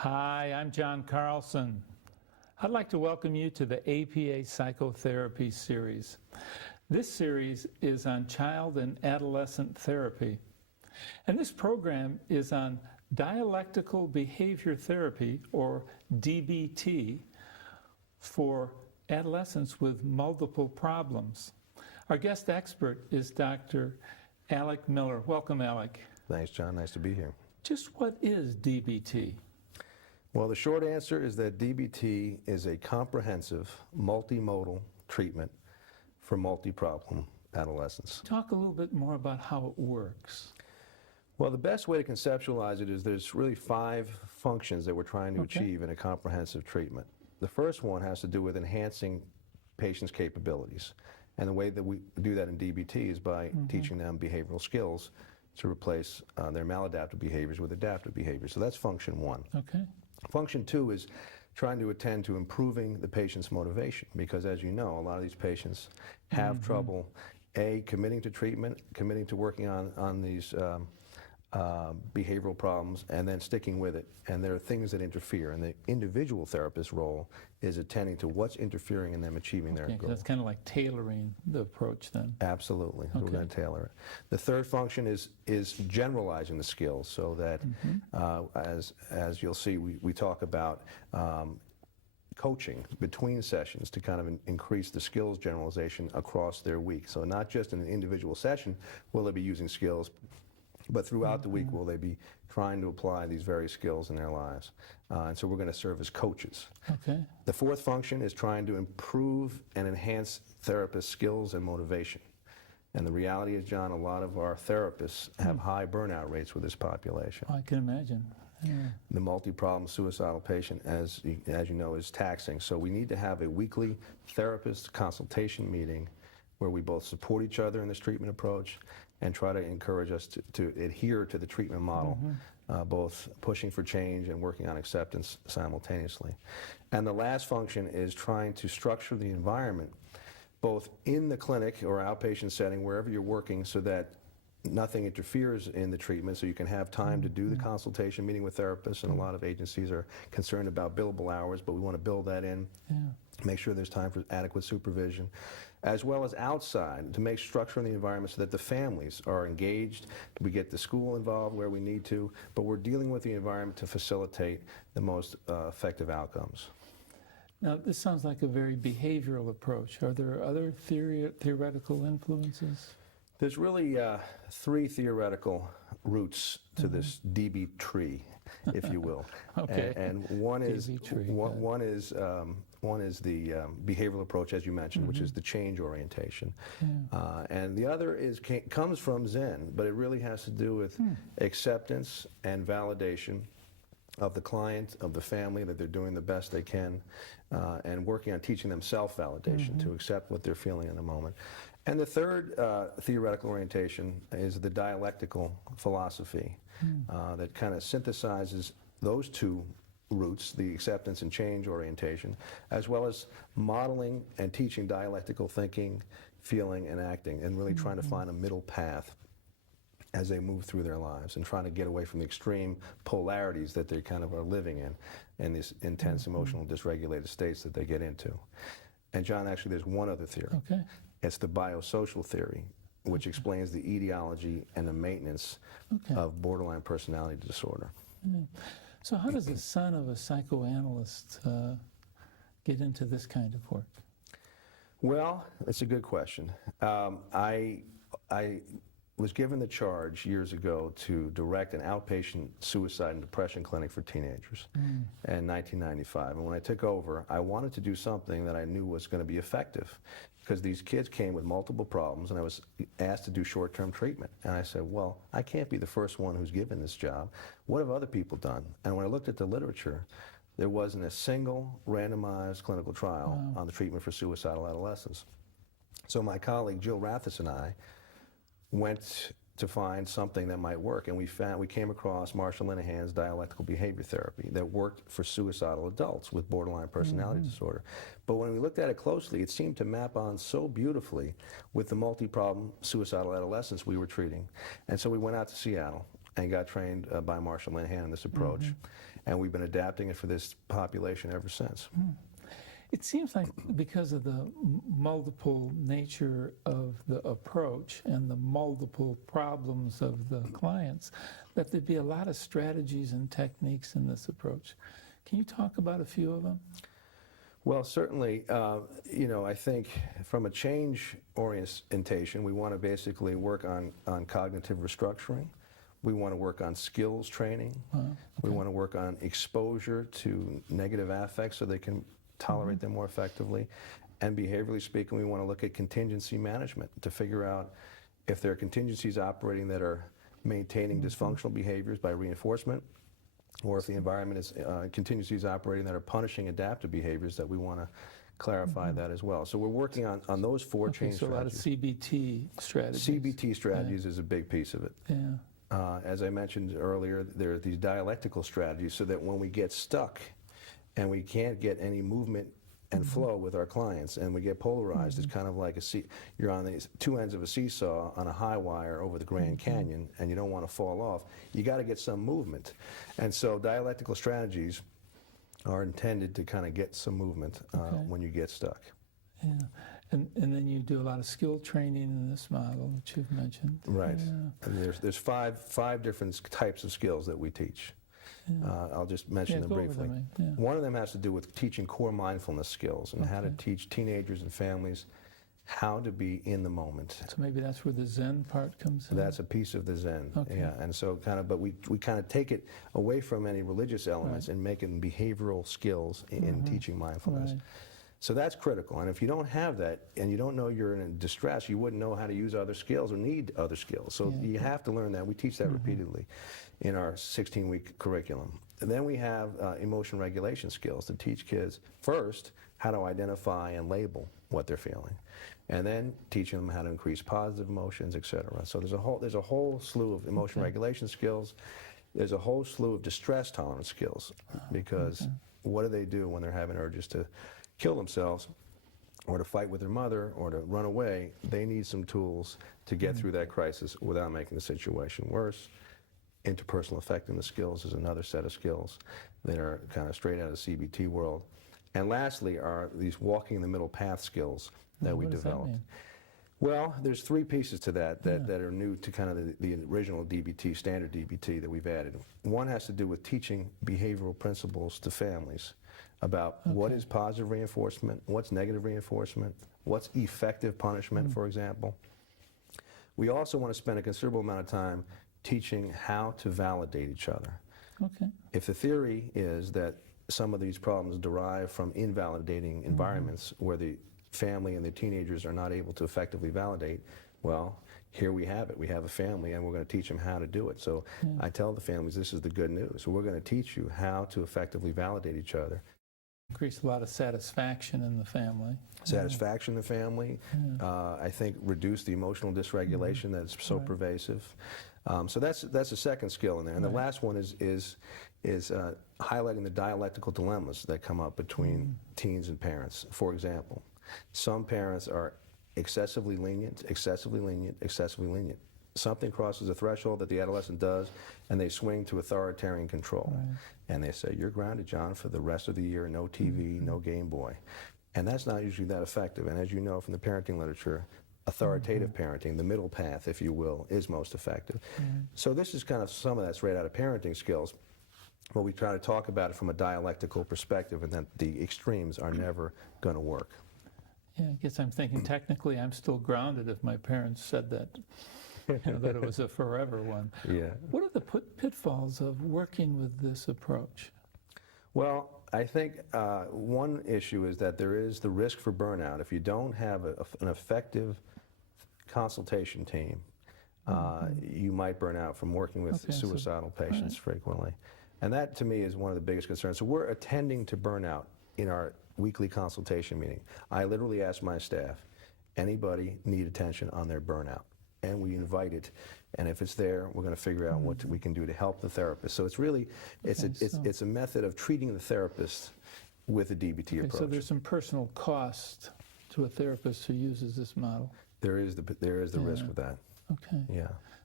Hi, I'm John Carlson. I'd like to welcome you to the APA Psychotherapy series. This series is on child and adolescent therapy. And this program is on dialectical behavior therapy, or DBT, for adolescents with multiple problems. Our guest expert is Dr. Alec Miller. Welcome, Alec. Thanks, John. Nice to be here. Just what is DBT? Well, the short answer is that DBT is a comprehensive, multimodal treatment for multi-problem adolescents. Talk a little bit more about how it works. Well, the best way to conceptualize it is there's really 5 functions that we're trying to achieve in a comprehensive treatment. The first one has to do with enhancing patients' capabilities. And the way that we do that in DBT is by teaching them behavioral skills to replace their maladaptive behaviors with adaptive behaviors. So that's function 1. Okay. Function 2 is trying to attend to improving the patient's motivation, because as you know, a lot of these patients have trouble, A, committing to treatment, committing to working on these behavioral problems, and then sticking with it. And there are things that interfere, and the individual therapist's role is attending to what's interfering in them achieving their goal. That's kind of like tailoring the approach then. Absolutely. We're going to tailor it. The third function is generalizing the skills, so that as you'll see, we talk about coaching between sessions to kind of increase the skills generalization across their week. So not just in an individual session will they be using skills, but throughout the week will they be trying to apply these various skills in their lives. And so we're going to serve as coaches. Okay. The fourth function is trying to improve and enhance therapists' skills and motivation. And the reality is, John, a lot of our therapists have high burnout rates with this population. I can imagine. Yeah. The multi-problem suicidal patient, as you know, is taxing. So we need to have a weekly therapist consultation meeting where we both support each other in this treatment approach and try to encourage us to adhere to the treatment model, both pushing for change and working on acceptance simultaneously. And the last function is trying to structure the environment, both in the clinic or outpatient setting, wherever you're working, so that nothing interferes in the treatment, so you can have time to do the consultation meeting with therapists. And a lot of agencies are concerned about billable hours, but we want to build that in. Make sure there's time for adequate supervision, as well as outside, to make structure in the environment so that the families are engaged. We get the school involved where we need to, but we're dealing with the environment to facilitate the most effective outcomes. Now, this sounds like a very behavioral approach. Are there other theoretical influences? There's really 3 theoretical roots to this DB tree, if you will. Okay. And one is the behavioral approach, as you mentioned, which is the change orientation. And the other comes from Zen, but it really has to do with acceptance and validation of the client, of the family, that they're doing the best they can, and working on teaching them self-validation to accept what they're feeling in the moment. And the third theoretical orientation is the dialectical philosophy that kind of synthesizes those 2 roots, the acceptance and change orientation, as well as modeling and teaching dialectical thinking, feeling, and acting, and really trying to find a middle path as they move through their lives, and trying to get away from the extreme polarities that they kind of are living in these intense emotional dysregulated states that they get into. And John, actually there's one other theory. Okay. It's the biosocial theory, which explains the etiology and the maintenance of borderline personality disorder. So how does the son of a psychoanalyst get into this kind of work? Well, it's a good question. I was given the charge years ago to direct an outpatient suicide and depression clinic for teenagers in 1995. And when I took over, I wanted to do something that I knew was going to be effective, because these kids came with multiple problems, and I was asked to do short-term treatment. And I said, well, I can't be the first one who's given this job. What have other people done? And when I looked at the literature, there wasn't a single randomized clinical trial on the treatment for suicidal adolescents. So my colleague Jill Rathis and I went to find something that might work, and we came across Marshall Linehan's dialectical behavior therapy that worked for suicidal adults with borderline personality disorder. But when we looked at it closely, it seemed to map on so beautifully with the multi-problem suicidal adolescents we were treating. And so we went out to Seattle and got trained by Marshall Linehan in this approach. and we've been adapting it for this population ever since. It seems like because of the multiple nature of the approach and the multiple problems of the clients, that there'd be a lot of strategies and techniques in this approach. Can you talk about a few of them? Well, certainly, I think from a change orientation, we want to basically work on cognitive restructuring. We want to work on skills training. We want to work on exposure to negative affects so they can tolerate them more effectively. And behaviorally speaking, we want to look at contingency management to figure out if there are contingencies operating that are maintaining dysfunctional behaviors by reinforcement, or if the environment is contingencies operating that are punishing adaptive behaviors, that we want to clarify that as well. So we're working on those four change so strategies. a lot of CBT strategies. CBT strategies is a big piece of it. Yeah. As I mentioned earlier, there are these dialectical strategies so that when we get stuck and we can't get any movement and flow with our clients and we get polarized, it's kind of like you're on the two ends of a seesaw on a high wire over the Grand Canyon and you don't want to fall off. You got to get some movement. And so dialectical strategies are intended to kind of get some movement when you get stuck. Yeah. And then you do a lot of skill training in this model that you've mentioned. Right. Yeah. And there's five different types of skills that we teach. I'll just mention them briefly. One of them has to do with teaching core mindfulness skills and how to teach teenagers and families how to be in the moment. So maybe that's where the Zen part comes in? That's a piece of the Zen, yeah. And so but we kind of take it away from any religious elements and make it behavioral skills in teaching mindfulness. So that's critical. And if you don't have that and you don't know you're in distress, you wouldn't know how to use other skills or need other skills. So you have to learn that. We teach that repeatedly in our 16-week curriculum. And then we have emotion regulation skills to teach kids, first, how to identify and label what they're feeling, and then teaching them how to increase positive emotions, etc. So there's a whole slew of emotion regulation skills. There's a whole slew of distress tolerance skills, because what do they do when they're having urges to kill themselves or to fight with their mother or to run away? They need some tools to get through that crisis without making the situation worse. Interpersonal effectiveness skills is another set of skills that are kind of straight out of the CBT world. And lastly are these walking the middle path skills that we developed. What does that mean? Well, there's three pieces to that are new to kind of the original DBT, standard DBT that we've added. One has to do with teaching behavioral principles to families about what is positive reinforcement, what's negative reinforcement, what's effective punishment, for example. We also want to spend a considerable amount of time teaching how to validate each other. Okay. If the theory is that some of these problems derive from invalidating environments where the family and the teenagers are not able to effectively validate, well, here we have it. We have a family, and we're going to teach them how to do it. So I tell the families, this is the good news. So we're going to teach you how to effectively validate each other. Increase a lot of satisfaction in the family. Satisfaction in the family. I think reduce the emotional dysregulation that's so pervasive. So that's a second skill in there. And the last one is highlighting the dialectical dilemmas that come up between teens and parents. For example, some parents are excessively lenient, excessively lenient, excessively lenient. Something crosses a threshold that the adolescent does, and they swing to authoritarian control. And they say, you're grounded, John, for the rest of the year, no TV, no Game Boy. And that's not usually that effective. And as you know from the parenting literature, authoritative parenting, the middle path, if you will, is most effective. So this is kind of some of that's right out of parenting skills, but we try to talk about it from a dialectical perspective, and that the extremes are never going to work. Yeah, I guess I'm thinking technically I'm still grounded if my parents said that, that it was a forever one. Yeah. What are the pitfalls of working with this approach? Well, I think one issue is that there is the risk for burnout. If you don't have an effective consultation team, you might burn out from working with suicidal patients frequently. And that, to me, is one of the biggest concerns. So we're attending to burnout in our weekly consultation meeting. I literally ask my staff, anybody need attention on their burnout? And we invite it. And if it's there, we're going to figure out what we can do to help the therapist. So it's really, it's a method of treating the therapist with a DBT approach. So there's some personal cost to a therapist who uses this model. There is the risk with that. Okay. Yeah.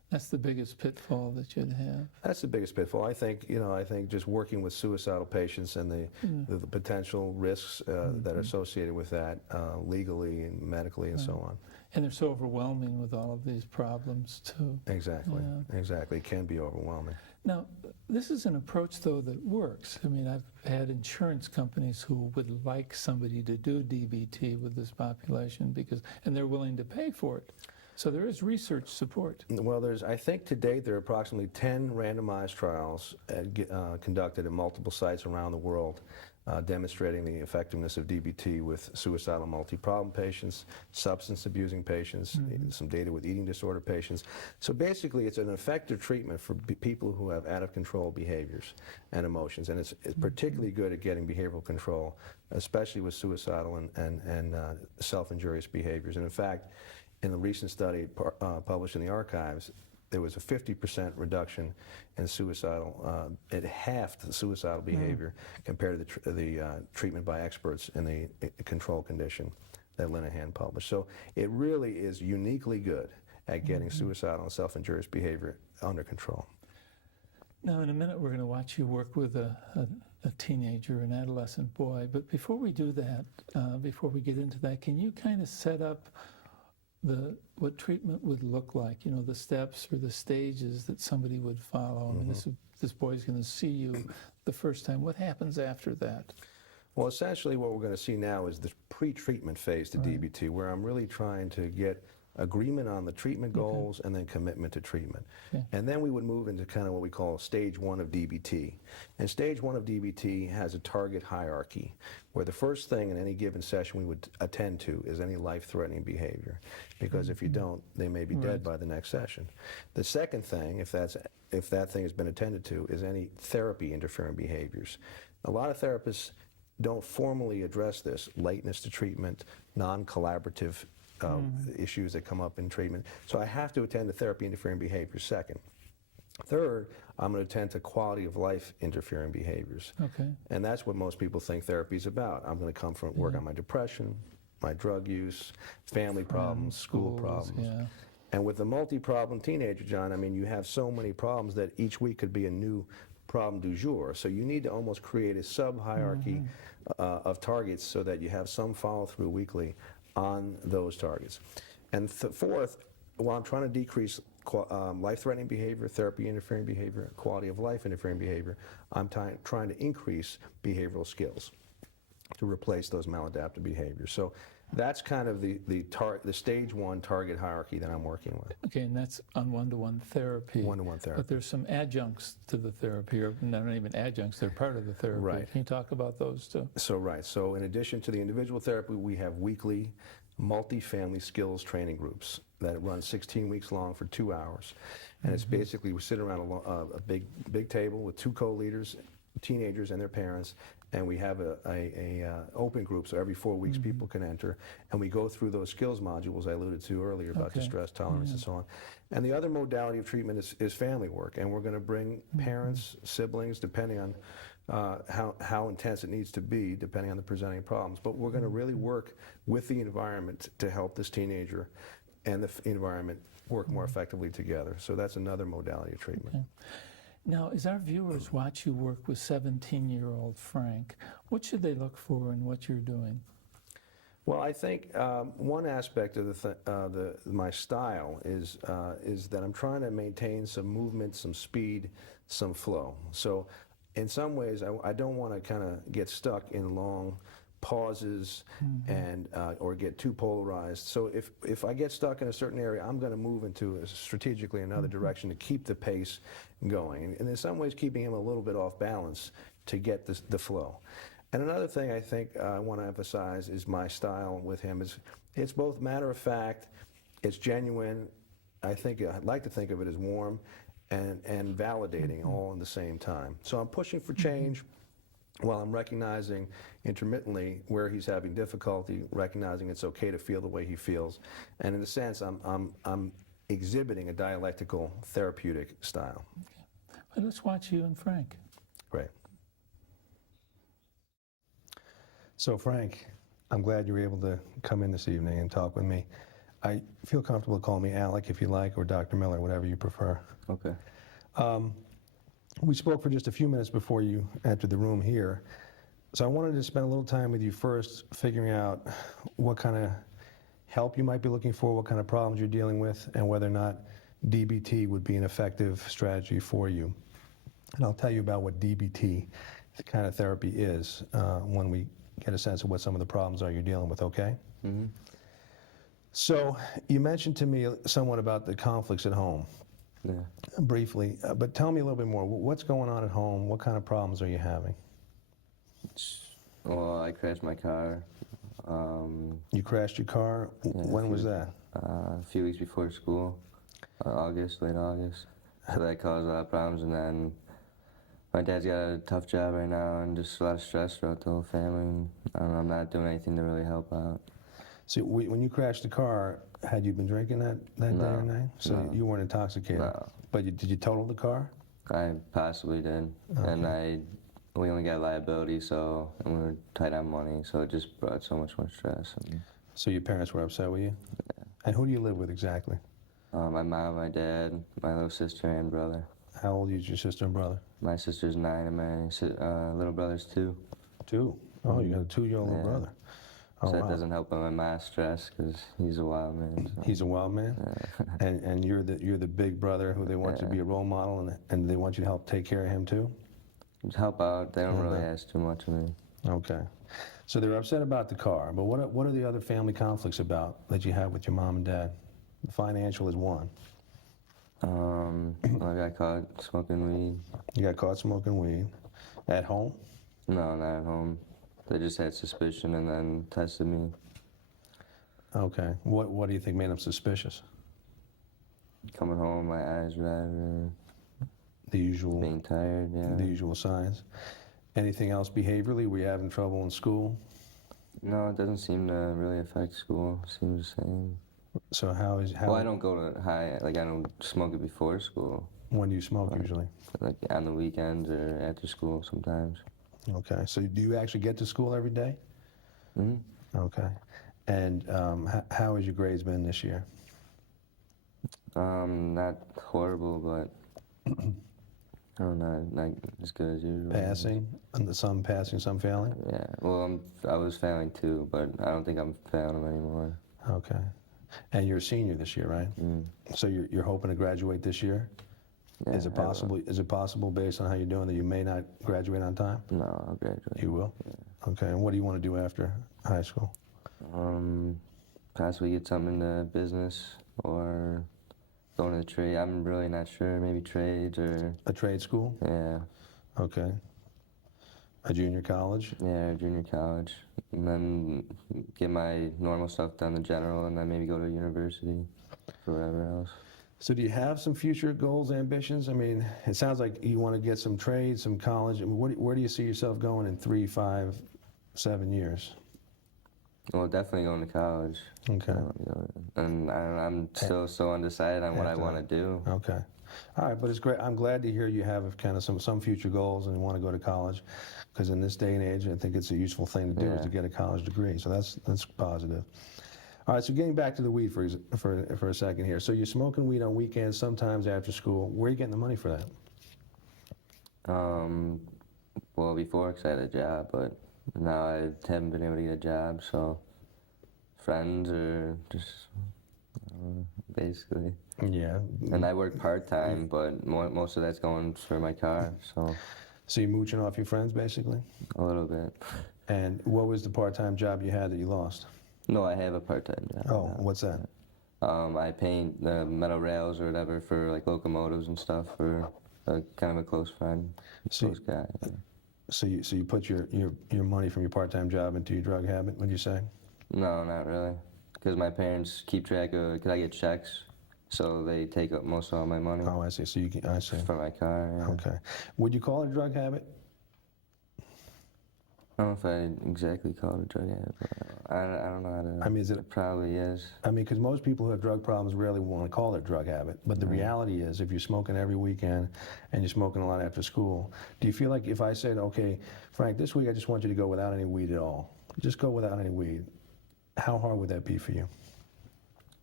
That's the biggest pitfall that you'd have. That's the biggest pitfall. I think, I think just working with suicidal patients and the potential risks that are associated with that legally and medically and so on. And they're so overwhelming with all of these problems, too. Exactly, exactly. It can be overwhelming. Now, this is an approach, though, that works. I mean, I've had insurance companies who would like somebody to do DBT with this population and they're willing to pay for it. So there is research support. Well, I think to date there are approximately 10 randomized trials conducted at multiple sites around the world demonstrating the effectiveness of DBT with suicidal multi-problem patients, substance abusing patients, some data with eating disorder patients. So basically it's an effective treatment for people who have out of control behaviors and emotions, and it's particularly good at getting behavioral control, especially with suicidal and self-injurious behaviors. And in fact, in a recent study published in the archives, there was a 50% reduction in suicidal, it halved the suicidal behavior compared to the treatment by experts in the control condition that Linehan published. So it really is uniquely good at getting suicidal and self-injurious behavior under control. Now, in a minute, we're going to watch you work with a teenager, an adolescent boy. But before we do that, before we get into that, can you kind of set up what treatment would look like, the steps or the stages that somebody would follow? I mean, this boy's going to see you the first time. What happens after that? Well, essentially what we're going to see now is the pre-treatment phase to DBT, where I'm really trying to get agreement on the treatment goals and then commitment to treatment. And then we would move into kind of what we call stage 1 of DBT. And stage 1 of DBT has a target hierarchy, where the first thing in any given session we would attend to is any life-threatening behavior, because if you don't, they may be dead by the next session. The second thing, if that thing has been attended to, is any therapy interfering behaviors. A lot of therapists don't formally address this: lateness to treatment, non-collaborative issues that come up in treatment. So I have to attend to therapy interfering behaviors second. Third, I'm going to attend to quality of life interfering behaviors. And that's what most people think therapy is about. I'm going to come from work on my depression, my drug use, family problems, school problems. And with the multi-problem teenager, John, I mean, you have so many problems that each week could be a new problem du jour. So you need to almost create a sub-hierarchy of targets so that you have some follow-through weekly on those targets. And fourth, while I'm trying to decrease life-threatening behavior, therapy interfering behavior, quality of life interfering behavior, I'm trying to increase behavioral skills to replace those maladaptive behaviors. So that's kind of the stage 1 target hierarchy that I'm working with. Okay, and that's on one-to-one therapy. One-to-one therapy. But there's some adjuncts to the therapy, or not even adjuncts, they're part of the therapy. Right. Can you talk about those too? So in addition to the individual therapy, we have weekly multi-family skills training groups that run 16 weeks long for 2 hours. And it's basically, we sit around a big table with 2 co-leaders, teenagers and their parents, and we have a open group, so every 4 weeks people can enter, and we go through those skills modules I alluded to earlier about distress tolerance and so on. And the other modality of treatment is family work, and we're going to bring parents, siblings, depending on how intense it needs to be, depending on the presenting problems. But we're going to really work with the environment to help this teenager and the environment work more effectively together. So that's another modality of treatment. Now, as our viewers watch you work with 17-year-old Frank, what should they look for in what you're doing? Well, I think one aspect of my style is that I'm trying to maintain some movement, some speed, some flow. So in some ways, I don't want to kind of get stuck in long pauses and or get too polarized. So if I get stuck in a certain area, I'm going to move into strategically another direction to keep the pace going, and in some ways keeping him a little bit off balance to get the flow. And another thing I think I want to emphasize is my style with him is it's both matter of fact, it's genuine. I'd like to think of it as warm and validating all in the same time. So I'm pushing for change while I'm recognizing intermittently where he's having difficulty, recognizing it's okay to feel the way he feels. And in a sense, I'm exhibiting a dialectical therapeutic style. Okay. Well, let's watch you and Frank. Great. So Frank, I'm glad you were able to come in this evening and talk with me. I feel comfortable calling me Alec if you like, or Dr. Miller, whatever you prefer. Okay. We spoke for just a few minutes before you entered the room here, so I wanted to spend a little time with you first, figuring out what kind of help you might be looking for, what kind of problems you're dealing with, and whether or not DBT would be an effective strategy for you. And I'll tell you about what DBT, the kind of therapy is, when we get a sense of what some of the problems are you're dealing with, okay? Mm-hmm. So you mentioned to me somewhat about the conflicts at home, Yeah. briefly, but tell me a little bit more. What's going on at home? What kind of problems are you having? Well, I crashed my car. You crashed your car? Yeah, When was that? A few weeks before school, August, late August. So that caused a lot of problems, and then my dad's got a tough job right now, and just a lot of stress throughout the whole family. And I don't know, I'm not doing anything to really help out. See, when you crashed the car, had you been drinking that day or night? So no. you weren't intoxicated? No. But did you total the car? I possibly did, and we only got liability, so and we were tight on money, so it just brought so much more stress. And, So your parents were upset with you? Yeah. And who do you live with exactly? my mom, my dad, my little sister and brother. How old is your sister and brother? My sister's 9 and my little brother's 2. 2? Oh, you got a 2-year-old little Yeah. brother. Oh, So that wow. doesn't help my mom's stress because he's a wild man. So. He's a wild man? Yeah. And you're the big brother who they want you to be a role model, and they want you to help take care of him too? Just help out. They don't really Okay. ask too much of me. Okay. So they're upset about the car, but what are the other family conflicts about that you have with your mom and dad? The financial is one. I got caught smoking weed. You got caught smoking weed. At home? No, not at home. They just had suspicion and then tested me. Okay. What do you think made them suspicious? Coming home, my eyes red, or The usual, being tired, yeah. the usual signs. Anything else behaviorally? Were you having trouble in school? No, it doesn't seem to really affect school. It seems the same. So how? Well, I don't go to high, like I don't smoke it before school. When do you smoke usually? Like on the weekends or after school sometimes. Okay. So do you actually get to school every day? Hmm. Okay. And how has your grades been this year? Not horrible, but I don't know, not as good as usual. Passing? And some passing, some failing? Yeah. Well, I was failing too, but I don't think I'm failing anymore. Okay. And you're a senior this year, right? Mm. So you're hoping to graduate this year? Yeah, Is it possible? Is it possible, based on how you're doing, that you may not graduate on time? No, I'll graduate. You will. Yeah. Okay. And what do you want to do after high school? Possibly get something into business or go into the trade. I'm really not sure. Maybe trades or A trade school? yeah, Okay. A junior college? yeah, junior college, and then get my normal stuff done, the general, and then maybe go to university for whatever else. So do you have some future goals, ambitions? I mean, it sounds like you want to get some trade, some college. I mean, where do you see yourself going in 3, 5, 7 years? Well, definitely going to college. Okay. And I'm still so undecided on what I After want to do. Okay. All right, but it's great. I'm glad to hear you have kind of some future goals and you want to go to college, because in this day and age, I think it's a useful thing to do is to get a college degree. So that's positive. All right, so getting back to the weed for a second here. So you're smoking weed on weekends, sometimes after school. Where are you getting the money for that? Well, before, 'cause I had a job, but now I haven't been able to get a job, so friends or just, basically. Yeah. And I work part-time, but most of that's going for my car, so So you're mooching off your friends, basically? a little bit. And what was the part-time job you had that you lost? No, I have a part-time job. Oh, now. what's that? I paint the metal rails or whatever for like locomotives and stuff for kind of a close friend, So- close guy. Yeah. So you put your money from your part-time job into your drug habit, would you say? No, not really, because my parents keep track of, because I get checks, so they take up most of all my money Oh, I see. So I see. for my car. Yeah. Okay. Would you call it a drug habit? I don't know if I exactly call it a drug habit, but I don't know how to. I mean, is it- It probably is. I mean, because most people who have drug problems rarely want to call it a drug habit. But the reality is, if you're smoking every weekend and you're smoking a lot after school, do you feel like if I said, okay, Frank, this week I just want you to go without any weed at all, just go without any weed, how hard would that be for you?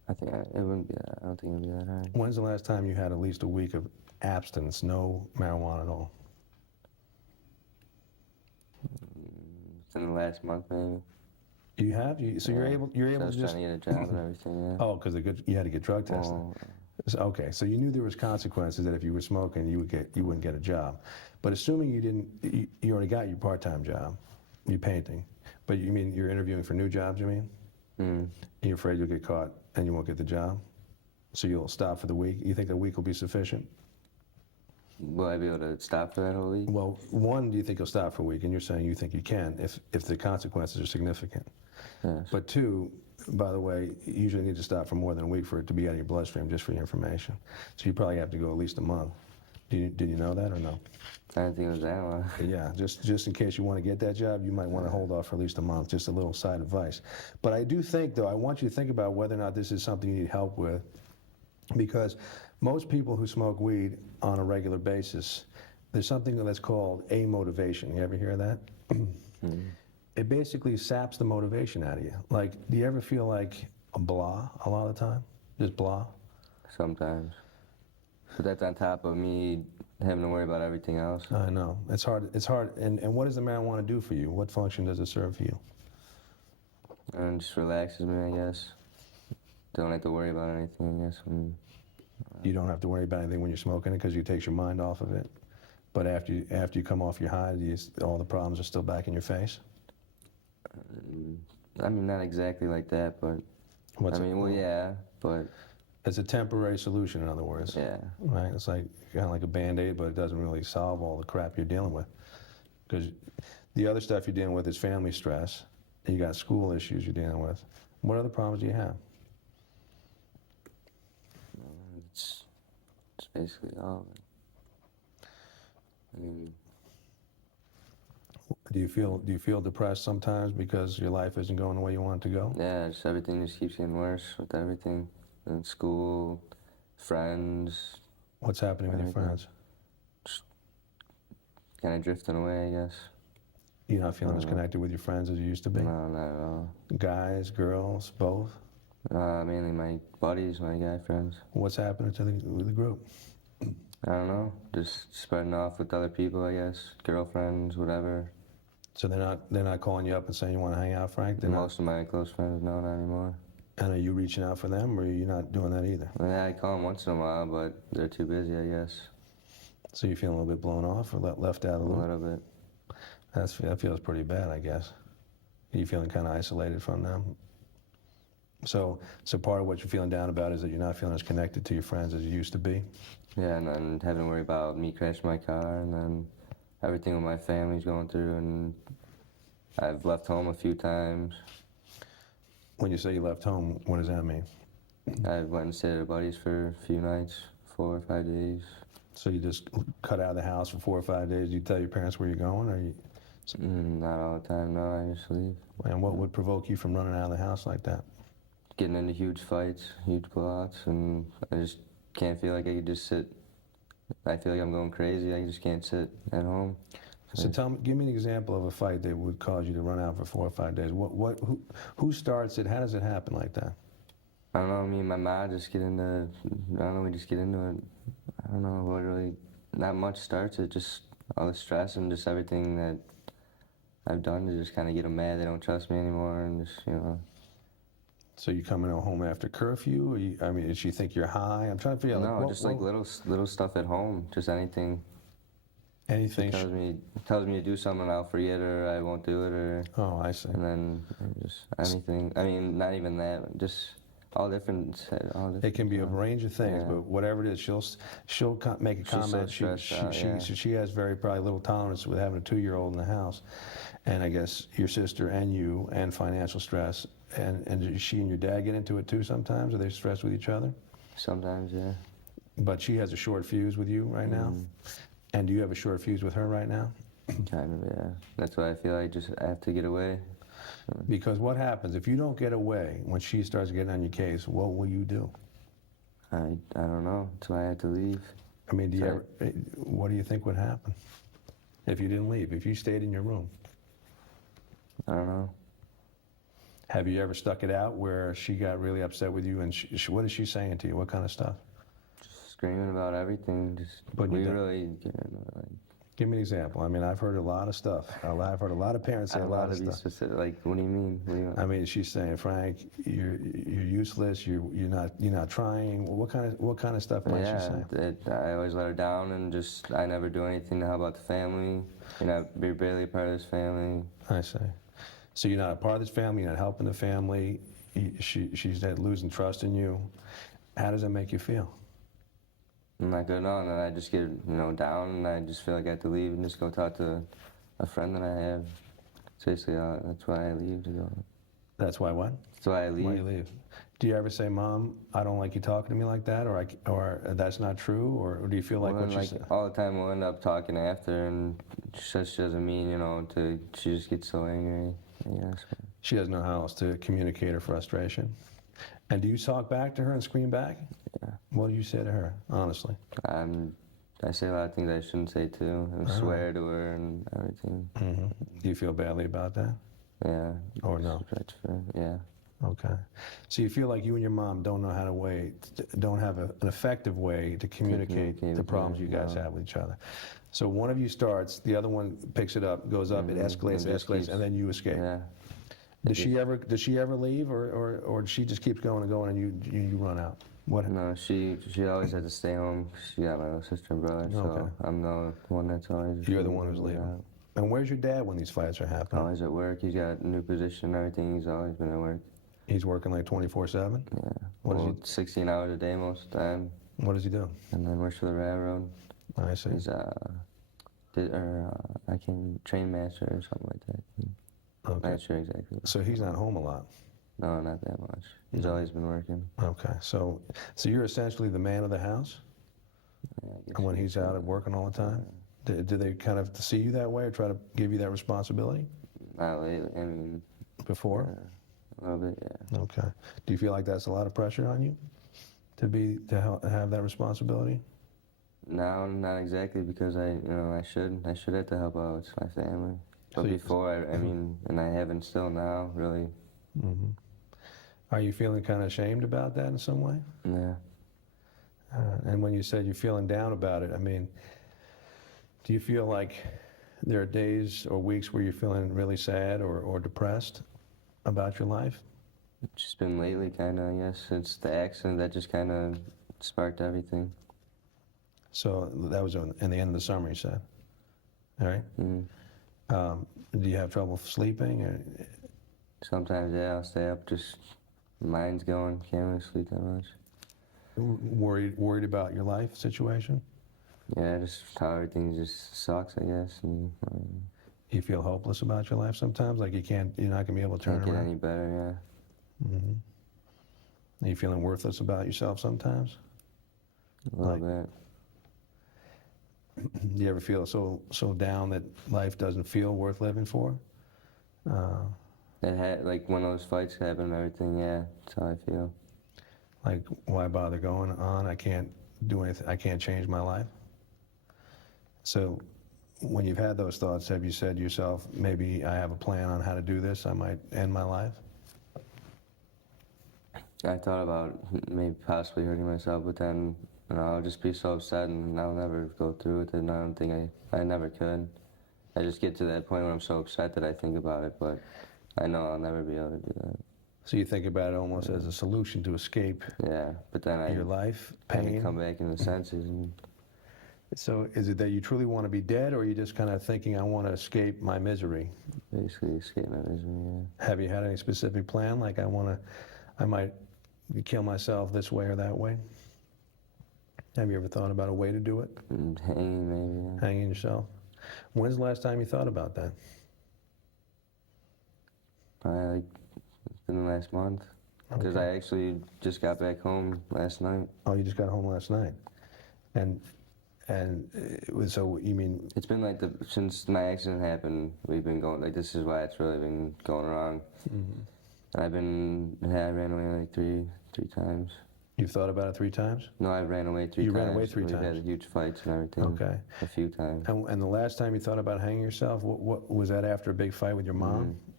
It wouldn't be that. I don't think it would be that hard. When's the last time you had at least a week of abstinence, no marijuana at all? In the last month, maybe. You have? So Yeah. you're So I able was to just... trying to get a job and everything, yeah. Oh, because you had to get drug tested. Well, Okay, so you knew there was consequences that if you were smoking, you wouldn't get a job. But assuming you already got your part-time job, you painting, but you mean you're interviewing for new jobs, you mean? mm, You're afraid you'll get caught and you won't get the job? So you'll stop for the week? You think a week will be sufficient? will I be able to stop for that whole week? Well, one, do you think you'll stop for a week? And you're saying you think you can if the consequences are significant. Yes. But two, by the way, you usually need to stop for more than a week for it to be out of your bloodstream, just for your information. So you probably have to go at least a month. Did you know that or no? I didn't think it was that long. Yeah, just in case you want to get that job, you might want to hold off for at least a month, just a little side advice. But I do think, though, I want you to think about whether or not this is something you need help with, because most people who smoke weed on a regular basis, there's something that's called amotivation. You ever hear of that? It basically saps the motivation out of you. Like, do you ever feel like a blah a lot of the time? Just blah? Sometimes. But that's on top of me having to worry about everything else. I know. It's hard. It's hard. And what does the marijuana do for you? What function does it serve for you? And it just relaxes me, I guess. Don't have to worry about anything, I guess. You don't have to worry about anything when you're smoking it because it takes your mind off of it. But after you come off your high, all the problems are still back in your face? I mean, not exactly like that, but... well, yeah, but... It's a temporary solution, in other words. Yeah. Right? It's like kind of like a Band-Aid, but it doesn't really solve all the crap you're dealing with. Because the other stuff you're dealing with is family stress. You got school issues you're dealing with. What other problems do you have? It's basically all of it. I mean... Do you feel depressed sometimes because your life isn't going the way you want it to go? Yeah, just everything just keeps getting worse with everything. In school, friends. What's happening with your friends? Kind of drifting away, I guess. You're not feeling as connected with your friends as you used to be? No, not at all. Guys, girls, both? Mainly my buddies, my guy friends. What's happening to the group? I don't know, just spreading off with other people, I guess. Girlfriends, whatever. So they're not calling you up and saying you want to hang out, Frank? Most of my close friends, no, not anymore. And are you reaching out for them, or are you not doing that either? Yeah, I call them once in a while, but they're too busy, I guess. So you feeling a little bit blown off or left out a A little? little bit. That feels pretty bad, I guess. Are you feeling kind of isolated from them? So part of what you're feeling down about is that you're not feeling as connected to your friends as you used to be? Yeah, and then having to worry about me crashing my car, and then everything with my family's going through, and I've left home a few times. When you say you left home, what does that mean? I went and stayed at a buddy's for a few nights, 4 or 5 days. So you just cut out of the house for 4 or 5 days? Do you tell your parents where you're going, or you? Not all the time, no, I just leave. And what would provoke you from running out of the house like that? Getting into huge fights, huge blowouts, and I just can't feel like I could just sit. I feel like I'm going crazy. I just can't sit at home. So give me an example of a fight that would cause you to run out for 4 or 5 days. Who starts it? How does it happen like that? I don't know, me and my mom just get into, I don't know, we just get into it. I don't know what really, not much starts it, just all the stress and just everything that I've done to just kind of get them mad. They don't trust me anymore, and just, So you coming home after curfew? Or does she think you're high? I'm trying to figure out. No, just like little stuff at home, just anything. Anything? She tells me to do something, I'll forget, or I won't do it, or. Oh, I see. And then just anything. I mean, not even that. Just all different. It can be a range of things, Yeah. but whatever it is, she'll make a comment. So stressed out, She has very probably little tolerance with having a 2-year-old in the house, and I guess your sister and you and financial stress. And does she and your dad get into it too sometimes? Are they stressed with each other? Sometimes, yeah. But she has a short fuse with you right now? And do you have a short fuse with her right now? Kind of, yeah. That's why I feel like I have to get away. Because what happens if you don't get away when she starts getting on your case? What will you do? I don't know. That's why I have to leave. I mean, what do you think would happen if you didn't leave? If you stayed in your room? I don't know. Have you ever stuck it out where she got really upset with you, and what is she saying to you? What kind of stuff? Just screaming about everything. Just Putting you we down. really get into it, like. Give me an example. I mean, I've heard a lot of stuff. I've heard a lot of parents say a lot of be stuff. specific. Like, what do you mean? What do you? I mean, she's saying, Frank, you're useless. You're not trying. What kind of stuff might she say? I always let her down, and just I never do anything to help out the family. You're barely a part of this family. I see. So you're not a part of this family. You're not helping the family. She's losing trust in you. How does that make you feel? I'm not good at all, and then I just get down, and I just feel like I have to leave and just go talk to a friend that I have. So basically, that's why I leave to go. That's why what? That's why I leave. Why you leave? Do you ever say, Mom, I don't like you talking to me like that, or that's not true, or do you feel like what she said? All the time we'll end up talking after, and she says she doesn't mean, she just gets so angry, I guess. She doesn't know how else to communicate her frustration. And do you talk back to her and scream back? Yeah. What do you say to her, honestly? I say a lot of things I shouldn't say too, and swear to her and everything. Mm-hmm. Do you feel badly about that? Yeah. Or no? Yeah. Okay. So you feel like you and your mom don't know how to don't have an effective way to communicate the problems you guys have with each other. So one of you starts, the other one picks it up, goes up, it escalates, and then you escape. Yeah. Does she ever leave, or she just keeps going and going, and you run out? What? No, she always had to stay home. She got my little sister and brother, so Okay. I'm the one that's always. You're the one who's leaving. Out. And where's your dad when these fights are happening? Always at work. He's got a new position and everything. He's always been at work. He's working like 24/7. Yeah. What does he? 16 hours a day most of the time. What does he do? And then works for the railroad. I see. He's train master or something like that. Okay. Not sure exactly. So he's not home a lot. No, not that much. He's always been working. Okay. So you're essentially the man of the house. Yeah, I guess And when so. he's out at working all the time, do they kind of see you that way or try to give you that responsibility Not lately. I mean, before? a little bit, yeah. Okay. Do you feel like that's a lot of pressure on you to have that responsibility? No, not exactly, because I should have to help out with my family. But So you- before, I mean, and I haven't still now, really. Mm-hmm. Are you feeling kind of ashamed about that in some way? Yeah. And when you said you're feeling down about it, I mean, do you feel like there are days or weeks where you're feeling really sad or depressed about your life? It's just been lately, kind of, I guess. It's the accident that just kind of sparked everything. So that was in the end of the summer, you said. All right. Mm. Do you have trouble sleeping? Or? Sometimes, yeah, I'll stay up, just mind's going, can't really sleep that much. Worried about your life situation? Yeah, just how everything just sucks, I guess. And You feel hopeless about your life sometimes, like you're not gonna be able to turn can't it get around. any better, Mm-hmm. Are you feeling worthless about yourself sometimes? yeah. A little bit. Do you ever feel so down that life doesn't feel worth living for? It had, like, when those fights happen and everything, yeah, that's how I feel. Like, why bother going on? I can't do anything. I can't change my life. So, when you've had those thoughts, have you said to yourself, maybe I have a plan on how to do this? I might end my life. I thought about maybe possibly hurting myself, but then I'll just be so upset and I'll never go through with it, and I don't think I never could. I just get to that point where I'm so upset that I think about it, but I know I'll never be able to do that. So you think about it almost as a solution to escape Yeah, but then your life, I can pain. come back in the senses. And So is it that you truly want to be dead, or are you just kind of thinking, I want to escape my misery? basically escape my misery, Have you had any specific plan, like I might kill myself this way or that way? Have you ever thought about a way to do it? yeah. And hanging, maybe, yeah. Hanging yourself? When's the last time you thought about that? Probably, like, it's been the last month. Because Okay. I actually just got back home last night. Oh, you just got home last night. And so you mean, It's been like since my accident happened, we've been going, like, this is why it's really been going wrong. And I ran away like three times. you've thought about it 3 times? No, I ran away 3 times. You ran away 3 We've times? had huge fights and everything. Okay. A few times. And the last time you thought about hanging yourself, what was that after a big fight with your mom?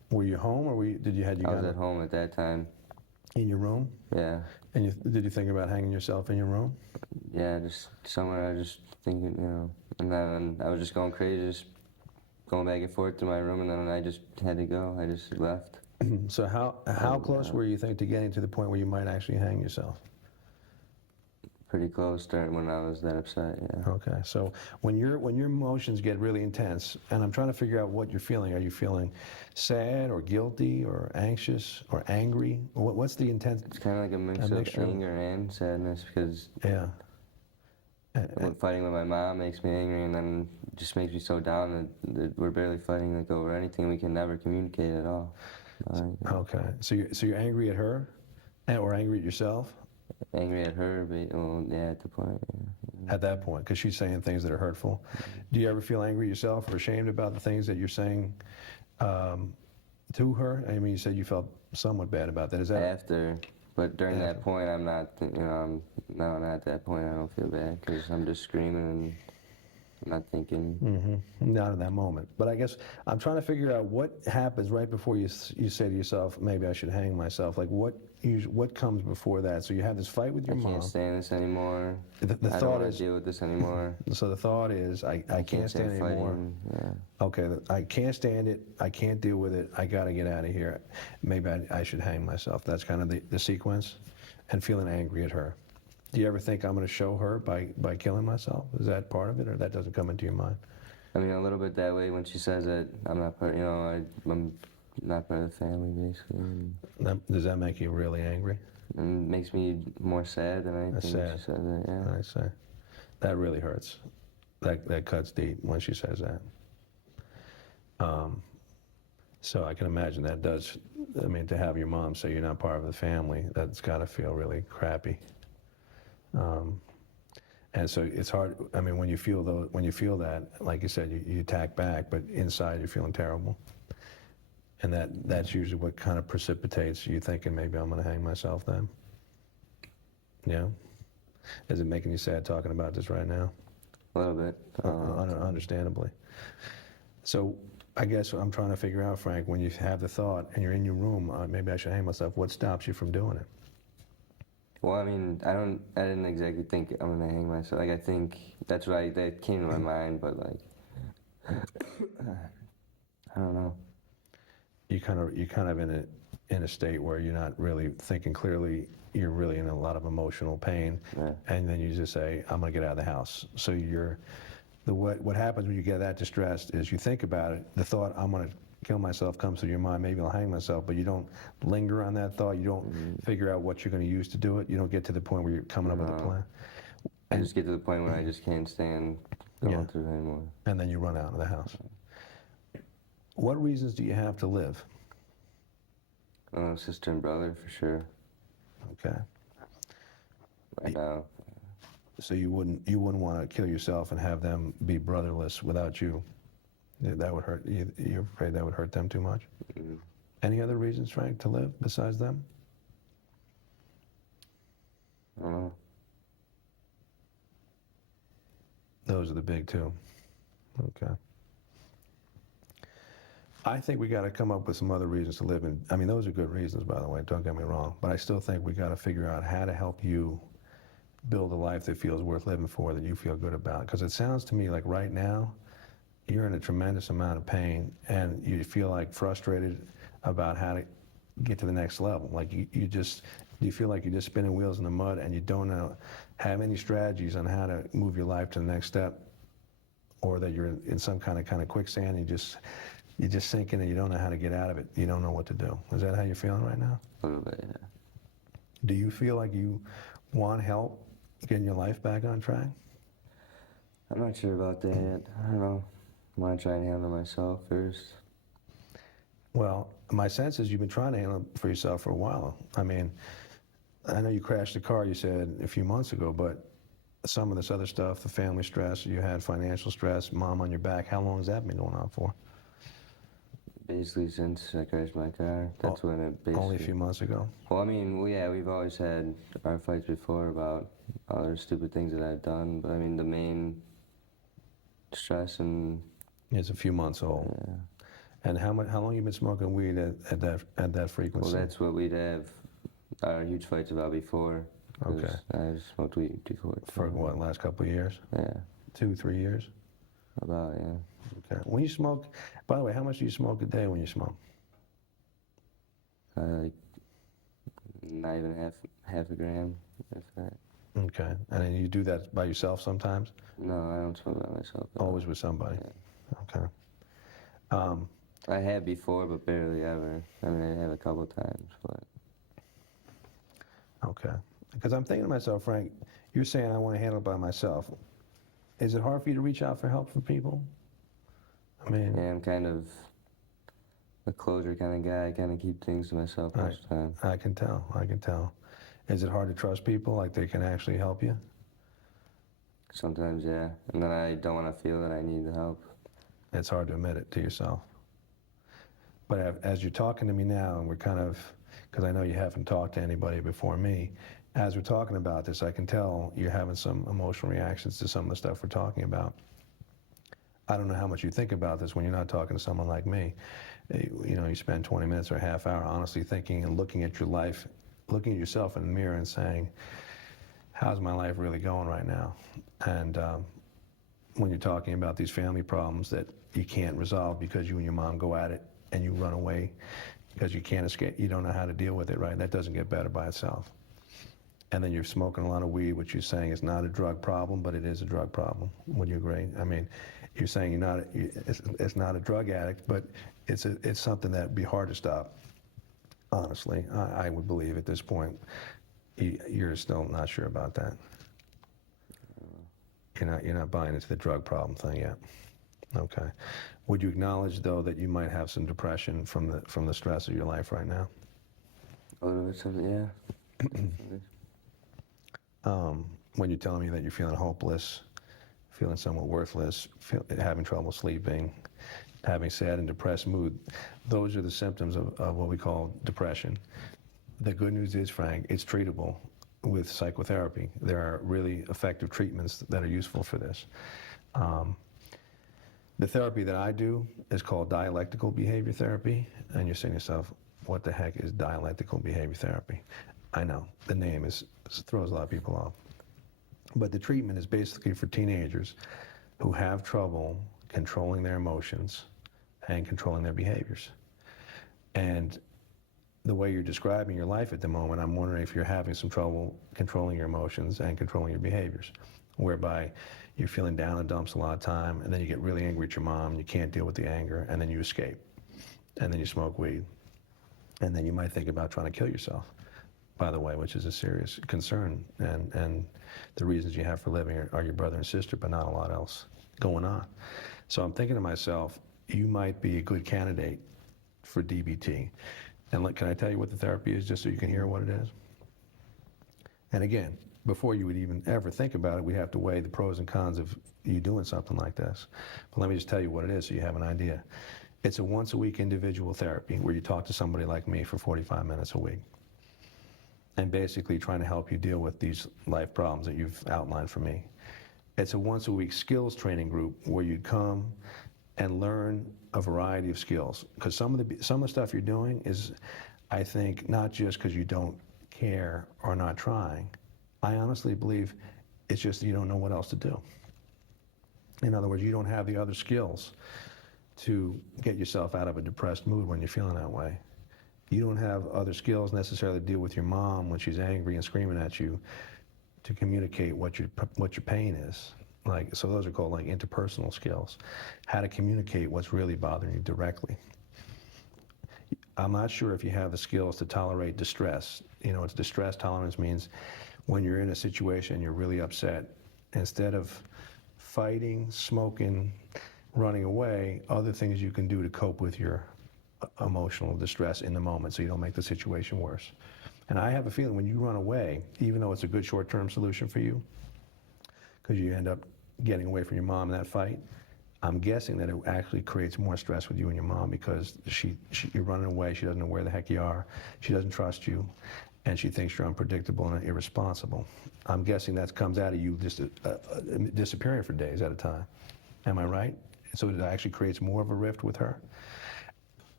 Were you home, or did you had you I was got at home at that time. in your room? Yeah. And did you think about hanging yourself in your room? Yeah, just somewhere I was just thinking, and then I was just going crazy, just going back and forth to my room, and then I just had to go. I just left. So how close were you think to getting to the point where you might actually hang yourself? Pretty close starting when I was that upset, yeah. Okay, so when your emotions get really intense, and I'm trying to figure out what you're feeling. Are you feeling sad or guilty or anxious or angry? What's the intent? It's kind of like a mixture of anger and sadness because Yeah. fighting with my mom makes me angry, and then it just makes me so down that we're barely fighting like over anything. We can never communicate at all. Okay, so you're angry at her, or angry at yourself? Angry at her, but well, yeah, at the point. Yeah. At that point, because she's saying things that are hurtful. Do you ever feel angry yourself or ashamed about the things that you're saying to her? I mean, you said you felt somewhat bad about that. Is that After, but during that point, I'm not. I'm not at that point. I don't feel bad because I'm just screaming and I'm not thinking. not in that moment? But I guess I'm trying to figure out what happens right before you say to yourself, maybe I should hang myself. Like what comes before that? So you have this fight with your I mom. can't stand this anymore. The I don't thought want is to deal with this anymore. So the thought is, I can't stand it anymore. Fighting, yeah. Okay, I can't stand it. I can't deal with it. I got to get out of here. Maybe I should hang myself. That's kind of the sequence, and feeling angry at her. Do you ever think I'm going to show her by killing myself? Is that part of it, or that doesn't come into your mind? I mean, a little bit that way when she says that I'm not part. I'm not part of the family, basically. Does that make you really angry? And it makes me more sad than anything. Sad. When she says that, yeah. I say. That really hurts. That cuts deep when she says that. So I can imagine that does. I mean, to have your mom say you're not part of the family, that's got to feel really crappy. And so it's hard. I mean, when you feel that, like you said, you attack back, but inside you're feeling terrible. And that's usually what kind of precipitates you thinking maybe I'm going to hang myself then. Yeah. Is it making you sad talking about this right now? A little bit. Understandably. So I guess I'm trying to figure out, Frank, when you have the thought and you're in your room, maybe I should hang myself. What stops you from doing it? Well, I mean, I didn't exactly think I'm gonna hang myself. Like, I think that came to my mind, but like, I don't know. You're kind of in a state where you're not really thinking clearly. You're really in a lot of emotional pain, Yeah. and then you just say, "I'm gonna get out of the house." So what happens when you get that distressed is you think about it. The thought, "I'm gonna kill myself," comes through your mind. Maybe I'll hang myself, but you don't linger on that thought. You don't figure out what you're going to use to do it. You don't get to the point where you're coming up with a plan. I just get to the point where I just can't stand going through it anymore. And then you run out of the house. What reasons do you have to live? Sister and brother, for sure. Okay. Right now. So you wouldn't want to kill yourself and have them be brotherless without you. That would hurt. You're afraid that would hurt them too much? Mm-hmm. Any other reasons, Frank, to live besides them? I don't know. Those are the big two. Okay. I think we got to come up with some other reasons to live. I mean, those are good reasons, by the way, don't get me wrong. But I still think we got to figure out how to help you build a life that feels worth living for, that you feel good about. Because it sounds to me like right now, you're in a tremendous amount of pain and you feel like frustrated about how to get to the next level. Like you feel like you're just spinning wheels in the mud and you don't have any strategies on how to move your life to the next step, or that you're in some kind of quicksand and you're just sinking and you don't know how to get out of it. You don't know what to do. Is that how you're feeling right now? A little bit, yeah. Do you feel like you want help getting your life back on track? I'm not sure about that yet. I don't know. I want to try and handle myself first. Well, my sense is you've been trying to handle it for yourself for a while. I mean, I know you crashed the car, you said, a few months ago, but some of this other stuff, the family stress, you had financial stress, mom on your back, how long has that been going on for? Basically, since I crashed my car, that's when it basically... Only a few months ago? Well, I mean, yeah, we've always had our fights before about other stupid things that I've done, but I mean, the main stress and... It's a few months old. Yeah. And how long you been smoking weed at that frequency? Well, that's what we'd have our huge fights about before. 'cause Okay. I've smoked weed before. For what, last couple of years? Yeah, 2, 3 years? about, yeah. Okay. When you smoke, by the way, how much do you smoke a day when you smoke? Like, not even half a gram, if that. Okay. And then you do that by yourself sometimes? No, I don't smoke by myself. at Always all. with somebody? Yeah. Okay. I have before, but barely ever. I mean, I have a couple times, but Okay. Because I'm thinking to myself, Frank, you're saying I want to handle it by myself. Is it hard for you to reach out for help from people? I mean, yeah, I'm kind of a closure kind of guy. I kind of keep things to myself most of the time. I can tell. Is it hard to trust people, like they can actually help you? Sometimes, yeah. And then I don't want to feel that I need the help. It's hard to admit it to yourself. But as you're talking to me now, and we're kind of, because I know you haven't talked to anybody before me, as we're talking about this, I can tell you're having some emotional reactions to some of the stuff we're talking about. I don't know how much you think about this when you're not talking to someone like me. You know, you spend 20 minutes or a half hour honestly thinking and looking at your life, looking at yourself in the mirror and saying, how's my life really going right now? And when you're talking about these family problems that you can't resolve because you and your mom go at it and you run away because you can't escape, you don't know how to deal with it, right? That doesn't get better by itself. And then you're smoking a lot of weed, which you're saying is not a drug problem, but it is a drug problem. Would you agree? I mean, you're saying it's not a drug addict, but it's something that'd be hard to stop. Honestly, I would believe at this point, you're still not sure about that. You're not buying into the drug problem thing yet. Okay. Would you acknowledge though that you might have some depression from the stress of your life right now? A little bit, something, yeah. When you're telling me that you're feeling hopeless, feeling somewhat worthless, having trouble sleeping, having sad and depressed mood, those are the symptoms of what we call depression. The good news is, Frank, it's treatable with psychotherapy. There are really effective treatments that are useful for this. The therapy that I do is called dialectical behavior therapy, and you're saying to yourself, what the heck is dialectical behavior therapy? I know, the name throws a lot of people off. But the treatment is basically for teenagers who have trouble controlling their emotions and controlling their behaviors. And the way you're describing your life at the moment, I'm wondering if you're having some trouble controlling your emotions and controlling your behaviors, whereby you're feeling down in the dumps a lot of time, and then you get really angry at your mom, and you can't deal with the anger, and then you escape, and then you smoke weed, and then you might think about trying to kill yourself, by the way, which is a serious concern, and the reasons you have for living are your brother and sister, but not a lot else going on. So I'm thinking to myself, you might be a good candidate for DBT. And can I tell you what the therapy is, just so you can hear what it is? And again, before you would even ever think about it, we have to weigh the pros and cons of you doing something like this. But let me just tell you what it is so you have an idea. It's a once-a-week individual therapy where you talk to somebody like me for 45 minutes a week, and basically trying to help you deal with these life problems that you've outlined for me. It's a once-a-week skills training group where you'd come and learn a variety of skills. Because some of the stuff you're doing is, I think, not just because you don't care or not trying. I honestly believe it's just that you don't know what else to do. In other words, you don't have the other skills to get yourself out of a depressed mood when you're feeling that way. You don't have other skills necessarily to deal with your mom when she's angry and screaming at you, to communicate what your pain is. So those are called like interpersonal skills. How to communicate what's really bothering you directly. I'm not sure if you have the skills to tolerate distress. It's distress tolerance means when you're in a situation you're really upset, instead of fighting, smoking, running away, other things you can do to cope with your emotional distress in the moment so you don't make the situation worse. And I have a feeling when you run away, even though it's a good short-term solution for you, because you end up getting away from your mom in that fight, I'm guessing that it actually creates more stress with you and your mom because you're running away, she doesn't know where the heck you are, she doesn't trust you, and she thinks you're unpredictable and irresponsible. I'm guessing that comes out of you just disappearing for days at a time. Am I right? So it actually creates more of a rift with her.